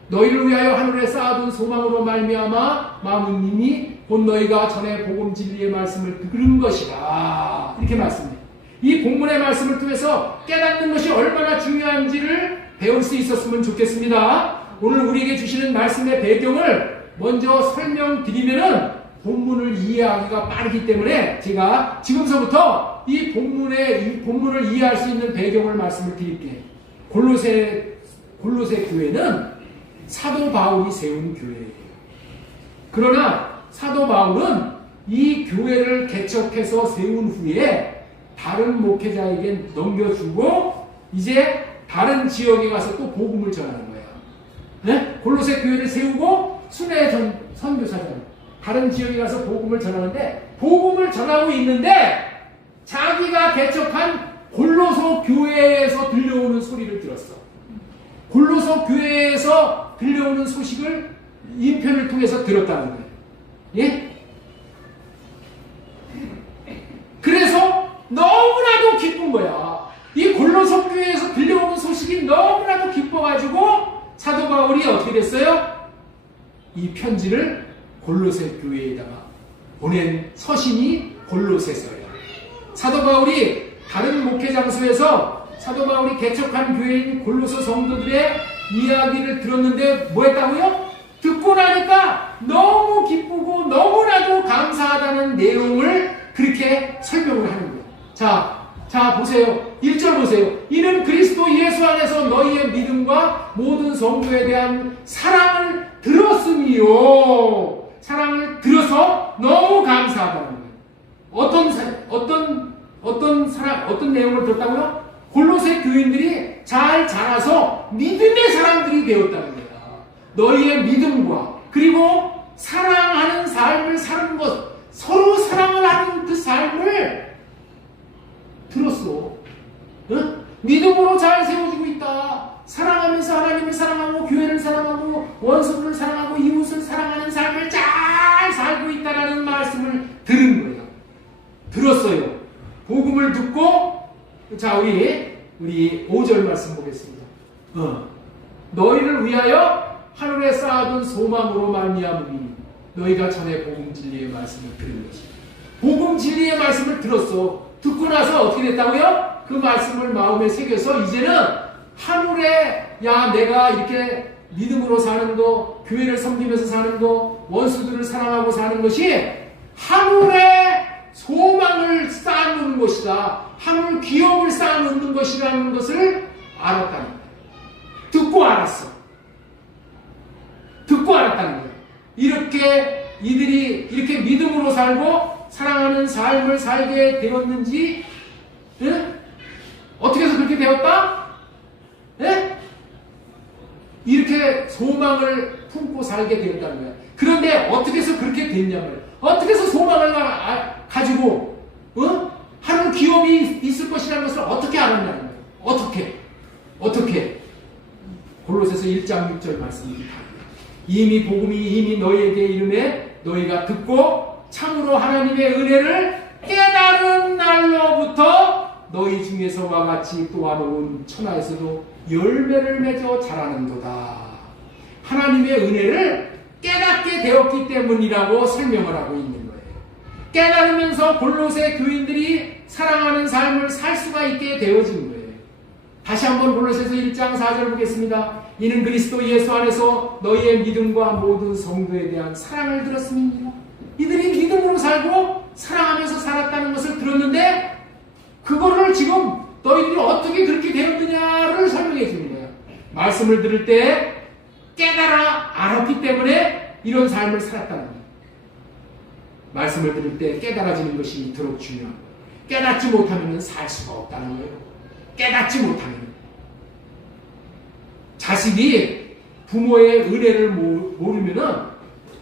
너희를 위하여 하늘에 쌓아둔 소망으로 말미암아 마음님이 곧 너희가 전에 복음 진리의 말씀을 들은 것이다. 이렇게 말씀해요. 이 본문의 말씀을 통해서 깨닫는 것이 얼마나 중요한지를 배울 수 있었으면 좋겠습니다. 오늘 우리에게 주시는 말씀의 배경을 먼저 설명드리면은 본문을 이해하기가 빠르기 때문에 제가 지금서부터 이 본문을 이해할 수 있는 배경을 말씀을 드릴게요. 골로새 교회는 사도 바울이 세운 교회예요. 그러나 사도 바울은 이 교회를 개척해서 세운 후에 다른 목회자에게 넘겨주고 이제 다른 지역에 가서 또 복음을 전하는 거예요. 네? 골로새 교회를 세우고 순회 선교사전 다른 지역에 가서 복음을 전하는데 복음을 전하고 있는데 자기가 개척한 골로새 교회에서 들려오는 소리를 들었어. 골로새 교회에서 들려오는 소식을 인편을 통해서 들었다는 거예요. 예? 그래서 너무나도 기쁜 거야. 이 골로새 교회에서 들려오는 소식이 너무나도 기뻐가지고 사도 바울이 어떻게 됐어요? 이 편지를 골로새 교회에다가 보낸 서신이 골로새서예요. 사도 바울이 다른 목회 장소에서 사도 바울이 개척한 교회인 골로새 성도들의 이야기를 들었는데 뭐 했다고요? 듣고 나니까 너무 기쁘고 너무나도 감사하다는 내용을 그렇게 설명을 하는 거예요. 자 보세요. 1절 보세요. 이는 그리스도 예수 안에서 너희의 믿음과 모든 성도에 대한 사랑을 들었으며 사랑을 들어서 너무 감사하다는 거예요. 어떤 내용을 들었다고요? 골로새 교인들이 잘 자라서 믿음의 사람들이 되었다는 거예요. 너희의 믿음과 그리고 사랑하는 삶을 사는 것, 서로 사랑을 하는 그 삶을 들었어. 응? 믿음으로 잘 세워지고 있다. 사랑하면서 하나님을 사랑하고 교회를 사랑하고 원수를 사랑하고 이웃을 사랑하는 삶을 잘 살고 있다라는 말씀을 들은 거예요. 들었어요. 복음을 듣고 자 우리 5절 말씀 보겠습니다. 너희를 위하여 하늘에 쌓아둔 소망으로 말미암으니 너희가 전에 복음 진리의 말씀을 들은 것이다. 복음 진리의 말씀을 들었어. 듣고 나서 어떻게 됐다고요? 그 말씀을 마음에 새겨서 이제는 하늘에 내가 이렇게 믿음으로 사는 거, 교회를 섬기면서 사는 거, 원수들을 사랑하고 사는 것이 하늘에 소망을 쌓아놓는 것이다. 하늘 기업을 쌓아놓는 것이라는 것을 알았다는 거예요. 듣고 알았어. 듣고 알았다는 거예요. 이들이 이렇게 믿음으로 살고 사랑하는 삶을 살게 되었는지, 예? 어떻게 해서 그렇게 되었다? 예? 이렇게 소망을 품고 살게 되었다는 거예요. 그런데 어떻게 해서 그렇게 됐냐고요. 어떻게 해서 소망을 가지고 하는 기업이 있을 것이라는 것을 어떻게 알았냐는 거예요. 어떻게? 골로새서 1장 6절 말씀입니다. 복음이 너희에게 이르매 너희가 듣고 참으로 하나님의 은혜를 깨달은 날로부터 너희 중에서와 같이 또한 천하에서도 열매를 맺어 자라는도다. 하나님의 은혜를 깨닫게 되었기 때문이라고 설명을 하고 있는 거예요. 깨달으면서 골로새 교인들이 사랑하는 삶을 살 수가 있게 되어진 거예요. 다시 한번 골로새서 1장 4절 보겠습니다. 이는 그리스도 예수 안에서 너희의 믿음과 모든 성도에 대한 사랑을 들었음이니라. 이들이 믿음으로 살고 사랑하면서 살았다는 것을 들었는데 그거를 지금 너희들이 어떻게 그렇게 되었느냐를 설명해 주는 거예요. 말씀을 들을 때 깨달아 알았기 때문에 이런 삶을 살았다는 거예요. 말씀을 들을 때 깨달아지는 것이 이토록 중요한 거예요. 깨닫지 못하면 살 수가 없다는 거예요. 깨닫지 못하면. 자식이 부모의 은혜를 모르면은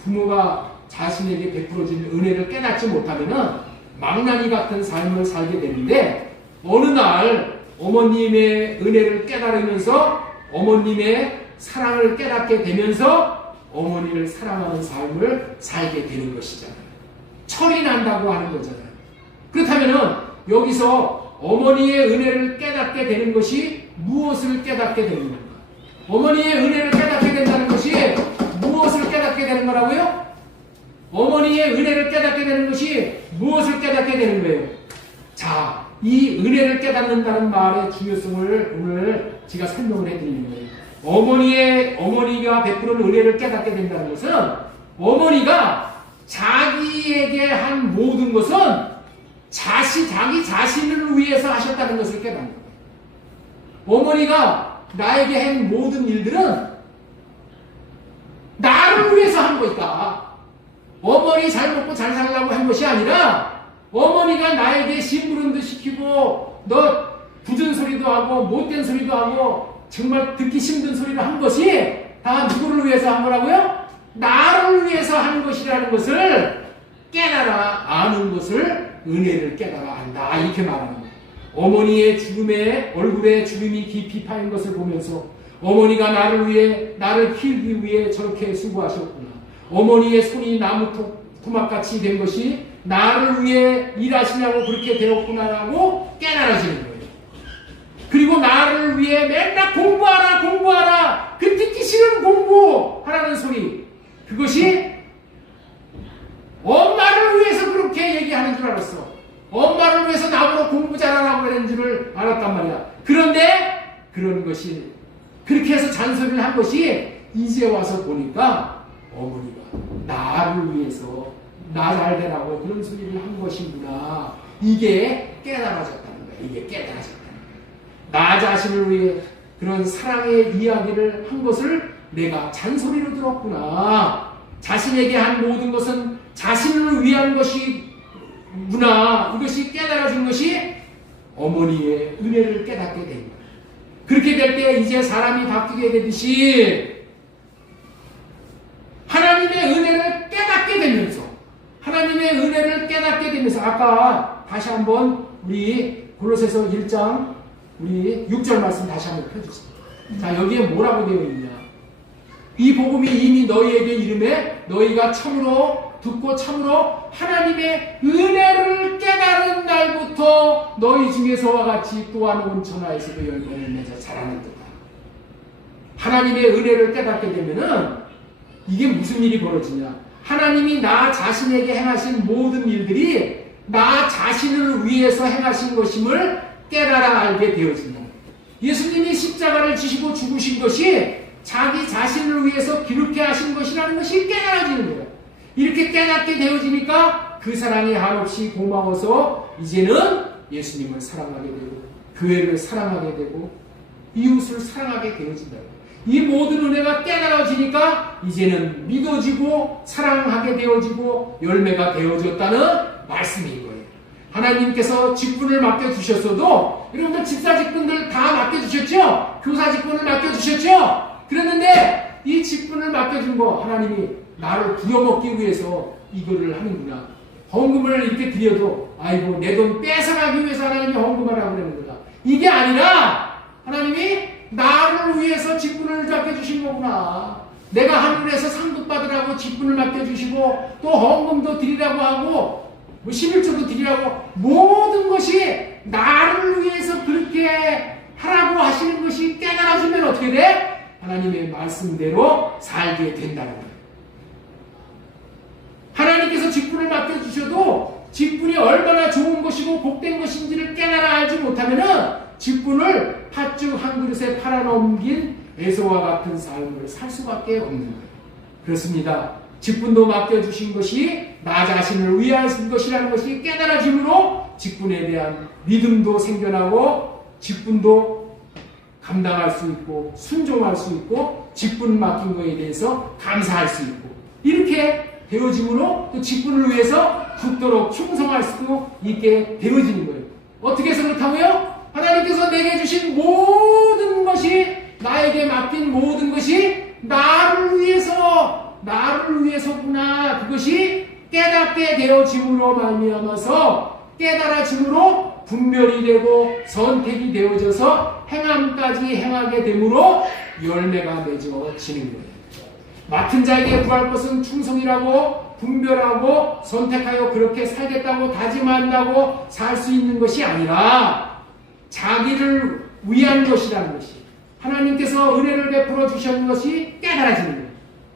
부모가 자신에게 베풀어진 은혜를 깨닫지 못하면은 망나니 같은 삶을 살게 되는데 어느 날 어머님의 은혜를 깨달으면서 어머님의 사랑을 깨닫게 되면서 어머니를 사랑하는 삶을 살게 되는 것이잖아요. 철이 난다고 하는 거잖아요. 그렇다면은 여기서 어머니의 은혜를 깨닫게 되는 것이 무엇을 깨닫게 되는 건가? 어머니의 은혜를 깨닫게 된다는 것이 무엇을 깨닫게 되는 거라고요? 어머니의 은혜를 깨닫게 되는 것이 무엇을 깨닫게 되는 거예요? 자, 이 은혜를 깨닫는다는 말의 중요성을 오늘 제가 설명을 해드리는 거예요. 어머니가 베푸는 은혜를 깨닫게 된다는 것은 어머니가 자기에게 한 모든 것은 자기 자신을 위해서 하셨다는 것을 깨닫는 거예요. 어머니가 나에게 한 모든 일들은 나를 위해서 한 것이다. 어머니 잘 먹고 잘 살라고 한 것이 아니라 어머니가 나에게 심부름도 시키고 너 굳은 소리도 하고 못된 소리도 하고 정말 듣기 힘든 소리를 한 것이 다 누구를 위해서 한 거라고요? 나를 위해서 한 것이라는 것을 깨달아 아는 것을 은혜를 깨달아 안다. 이렇게 말하는 거예요. 어머니의 죽음에 얼굴에 주름이 깊이 파인 것을 보면서 어머니가 나를 위해 나를 키우기 위해 저렇게 수고하셨구나. 어머니의 손이 나무 토막같이 된 것이 나를 위해 일하시냐고 그렇게 되었구나라고 깨달아지는 거예요. 그리고 나를 위해 맨날 공부하라 그 듣기 싫은 공부하라는 소리, 그것이 엄마를 위해서 그렇게 얘기하는 줄 알았어. 엄마를 위해서 나보고 공부 잘하라고 하는 줄을 알았단 말이야. 그런데 그런 것이 그렇게 해서 잔소리를 한 것이 이제 와서 보니까 어머니가 나를 위해서 나 잘 되라고 그런 소리를 한 것이구나. 이게 깨달아졌다는 거야. 이게 깨달아졌다는 거야. 나 자신을 위해 그런 사랑의 이야기를 한 것을 내가 잔소리로 들었구나. 자신에게 한 모든 것은 자신을 위한 것이구나. 이것이 깨달아진 것이 어머니의 은혜를 깨닫게 된 거야. 그렇게 될 때 이제 사람이 바뀌게 되듯이 하나님의 은혜를 깨닫게 되면서 아까 다시 한번 우리 골로새서 1장 우리 6절 말씀 다시 한번 펴주세요. 자, 여기에 뭐라고 되어 있냐? 이 복음이 이미 너희에게 이름에 너희가 참으로 듣고 참으로 하나님의 은혜를 깨달은 날부터 너희 중에서와 같이 또한 온 천하에서도 열매를 맺어 자라는 듯다. 하나님의 은혜를 깨닫게 되면은 이게 무슨 일이 벌어지냐? 하나님이 나 자신에게 행하신 모든 일들이 나 자신을 위해서 행하신 것임을 깨달아 알게 되어진다. 예수님이 십자가를 지시고 죽으신 것이 자기 자신을 위해서 기록해 하신 것이라는 것이 깨달아지는 거예요. 이렇게 깨닫게 되어지니까 그 사랑이 한없이 고마워서 이제는 예수님을 사랑하게 되고 교회를 사랑하게 되고 이웃을 사랑하게 되어진다. 이 모든 은혜가 깨달아지니까 이제는 믿어지고 사랑하게 되어지고 열매가 되어졌다는 말씀인 거예요. 하나님께서 직분을 맡겨주셨어도 여러분들 집사 직분들 다 맡겨주셨죠? 교사 직분을 맡겨주셨죠? 그랬는데 이 직분을 맡겨준 거 하나님이 나를 부려먹기 위해서 이거를 하는구나. 헌금을 이렇게 드려도 아이고 내 돈 뺏어가기 위해서 하나님이 헌금하라고 그러는구나. 이게 아니라 하나님이 나를 위해서 직분을 맡겨주신 거구나. 내가 하늘에서 상급 받으라고 직분을 맡겨주시고 또 헌금도 드리라고 하고 뭐 11조도 드리라고 모든 것이 나를 위해서 그렇게 하라고 하시는 것이 깨달아지면 어떻게 돼? 하나님의 말씀대로 살게 된다는 거예요. 하나님께서 직분을 맡겨주셔도 직분이 얼마나 좋은 것이고 복된 것인지를 깨달아 알지 못하면은 직분을 팥죽 한 그릇에 팔아넘긴 에서와 같은 삶을 살 수밖에 없는 거예요. 그렇습니다. 직분도 맡겨주신 것이 나 자신을 위한 것이라는 것이 깨달아짐으로 직분에 대한 믿음도 생겨나고 직분도 감당할 수 있고 순종할 수 있고 직분 맡긴 것에 대해서 감사할 수 있고 이렇게 되어짐으로 또 직분을 위해서 죽도록 충성할 수도 있게 되어지는 거예요. 어떻게 해서 그렇다고요? 하나님께서 내게 주신 모든 것이 나에게 맡긴 모든 것이 나를 위해서구나. 그것이 깨닫게 되어짐으로 말미암아서 깨달아짐으로 분별이 되고 선택이 되어져서 행함까지 행하게 되므로 열매가 맺어지는 거예요. 맡은 자에게 구할 것은 충성이라고 분별하고 선택하여 그렇게 살겠다고 다짐한다고 살 수 있는 것이 아니라 자기를 위한 것이라는 것이, 하나님께서 은혜를 베풀어 주신 것이 깨달아지는 거예요.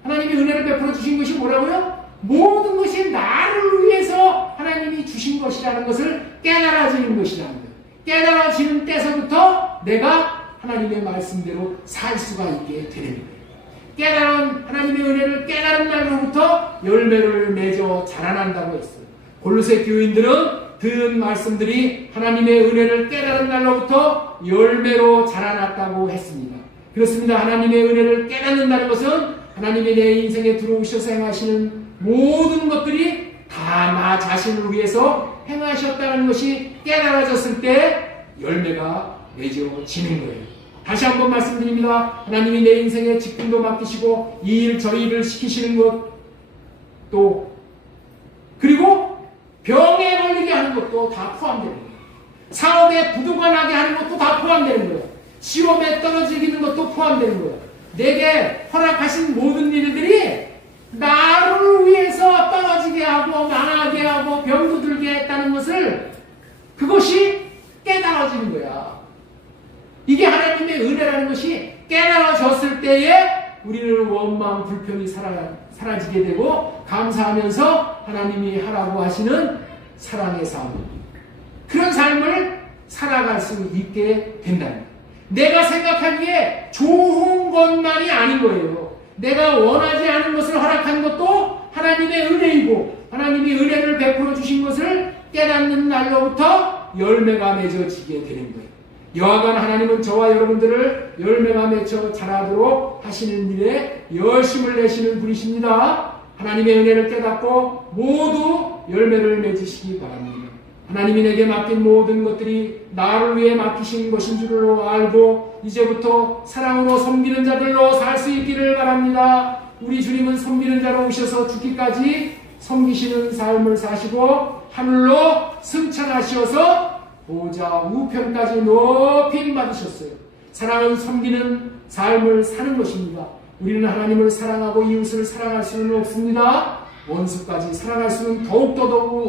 하나님이 은혜를 베풀어 주신 것이 뭐라고요? 모든 것이 나를 위해서 하나님이 주신 것이라는 것을 깨달아지는 것이라는 거예요. 깨달아지는 때서부터 내가 하나님의 말씀대로 살 수가 있게 되는 거예요. 깨달은 하나님의 은혜를 깨달은 날로부터 열매를 맺어 자라난다고 했어요. 골로새 교인들은 들은 말씀들이 하나님의 은혜를 깨달은 날로부터 열매로 자라났다고 했습니다. 그렇습니다. 하나님의 은혜를 깨닫는다는 것은 하나님이 내 인생에 들어오셔서 행하시는 모든 것들이 다 나 자신을 위해서 행하셨다는 것이 깨달아졌을 때 열매가 맺어지는 거예요. 다시 한번 말씀드립니다. 하나님이 내 인생에 직분도 맡기시고 이 일 저 일을 시키시는 것, 또 그리고 병에 걸리게 하는 것도 다 포함되는 거예요. 사업에 부도가 나게 하는 것도 다 포함되는 거예요. 시험에 떨어지는 것도 포함되는 거예요. 내게 허락하신 모든 일들이 나를 위해서 떨어지게 하고 망하게 하고 병도 들게 했다는 것을, 그것이 깨달아지는 거야. 이게 하나님의 은혜라는 것이 깨달아졌을 때에 우리는 원망, 불평이 사라지게 되고 감사하면서 하나님이 하라고 하시는 사랑의 삶, 그런 삶을 살아갈 수 있게 된다는 거예요. 내가 생각하기에 좋은 것만이 아닌 거예요. 내가 원하지 않은 것을 허락한 것도 하나님의 은혜이고 하나님이 은혜를 베풀어 주신 것을 깨닫는 날로부터 열매가 맺어지게 되는 거예요. 여하간 하나님은 저와 여러분들을 열매가 맺어 자라도록 하시는 일에 열심을 내시는 분이십니다. 하나님의 은혜를 깨닫고 모두 열매를 맺으시기 바랍니다. 하나님이 내게 맡긴 모든 것들이 나를 위해 맡기신 것인 줄로 알고 이제부터 사랑으로 섬기는 자들로 살 수 있기를 바랍니다. 우리 주님은 섬기는 자로 오셔서 죽기까지 섬기시는 삶을 사시고 하늘로 승천하셔서 보좌 우편까지 높임 받으셨어요. 사랑은 섬기는 삶을 사는 것입니다. 우리는 하나님을 사랑하고 이웃을 사랑할 수는 없습니다. 원수까지 사랑할 수는 더욱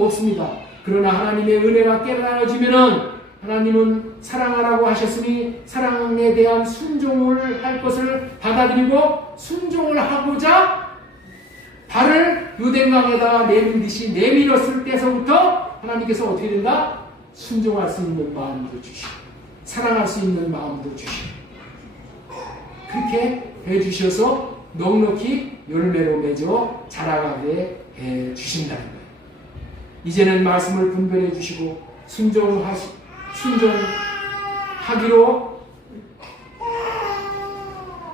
없습니다. 그러나 하나님의 은혜가 깨달아지면은 하나님은 사랑하라고 하셨으니 사랑에 대한 순종을 할 것을 받아들이고 순종을 하고자 발을 요단강에다가 내밀듯이 내밀었을 때서부터 하나님께서 어떻게 된다? 순종할 수 있는 마음도 주시고 사랑할 수 있는 마음도 주시고 그렇게 해주셔서 넉넉히 열매로 맺어 자라가게 해주신다는 거예요. 이제는 말씀을 분별해 주시고 순종하기로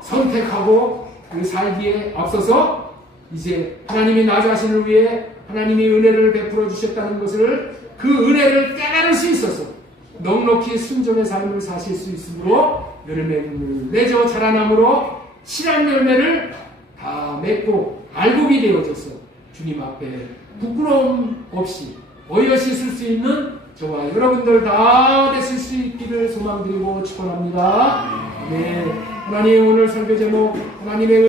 선택하고 그 살기에 앞서서 이제 하나님이 나 자신을 위해 하나님이 은혜를 베풀어 주셨다는 것을, 그 은혜를 깨달을 수 있어서 넉넉히 순종의 삶을 사실 수 있으므로 열매를 맺어 자라남으로 실한 열매를 다 맺고 알곡이 되어져서 주님 앞에 부끄러움 없이 어여시 쓸 수 있는 저와 여러분들 다 되실 수 있기를 소망드리고 축원합니다. 네, 하나님 오늘 설교 제목 하나님의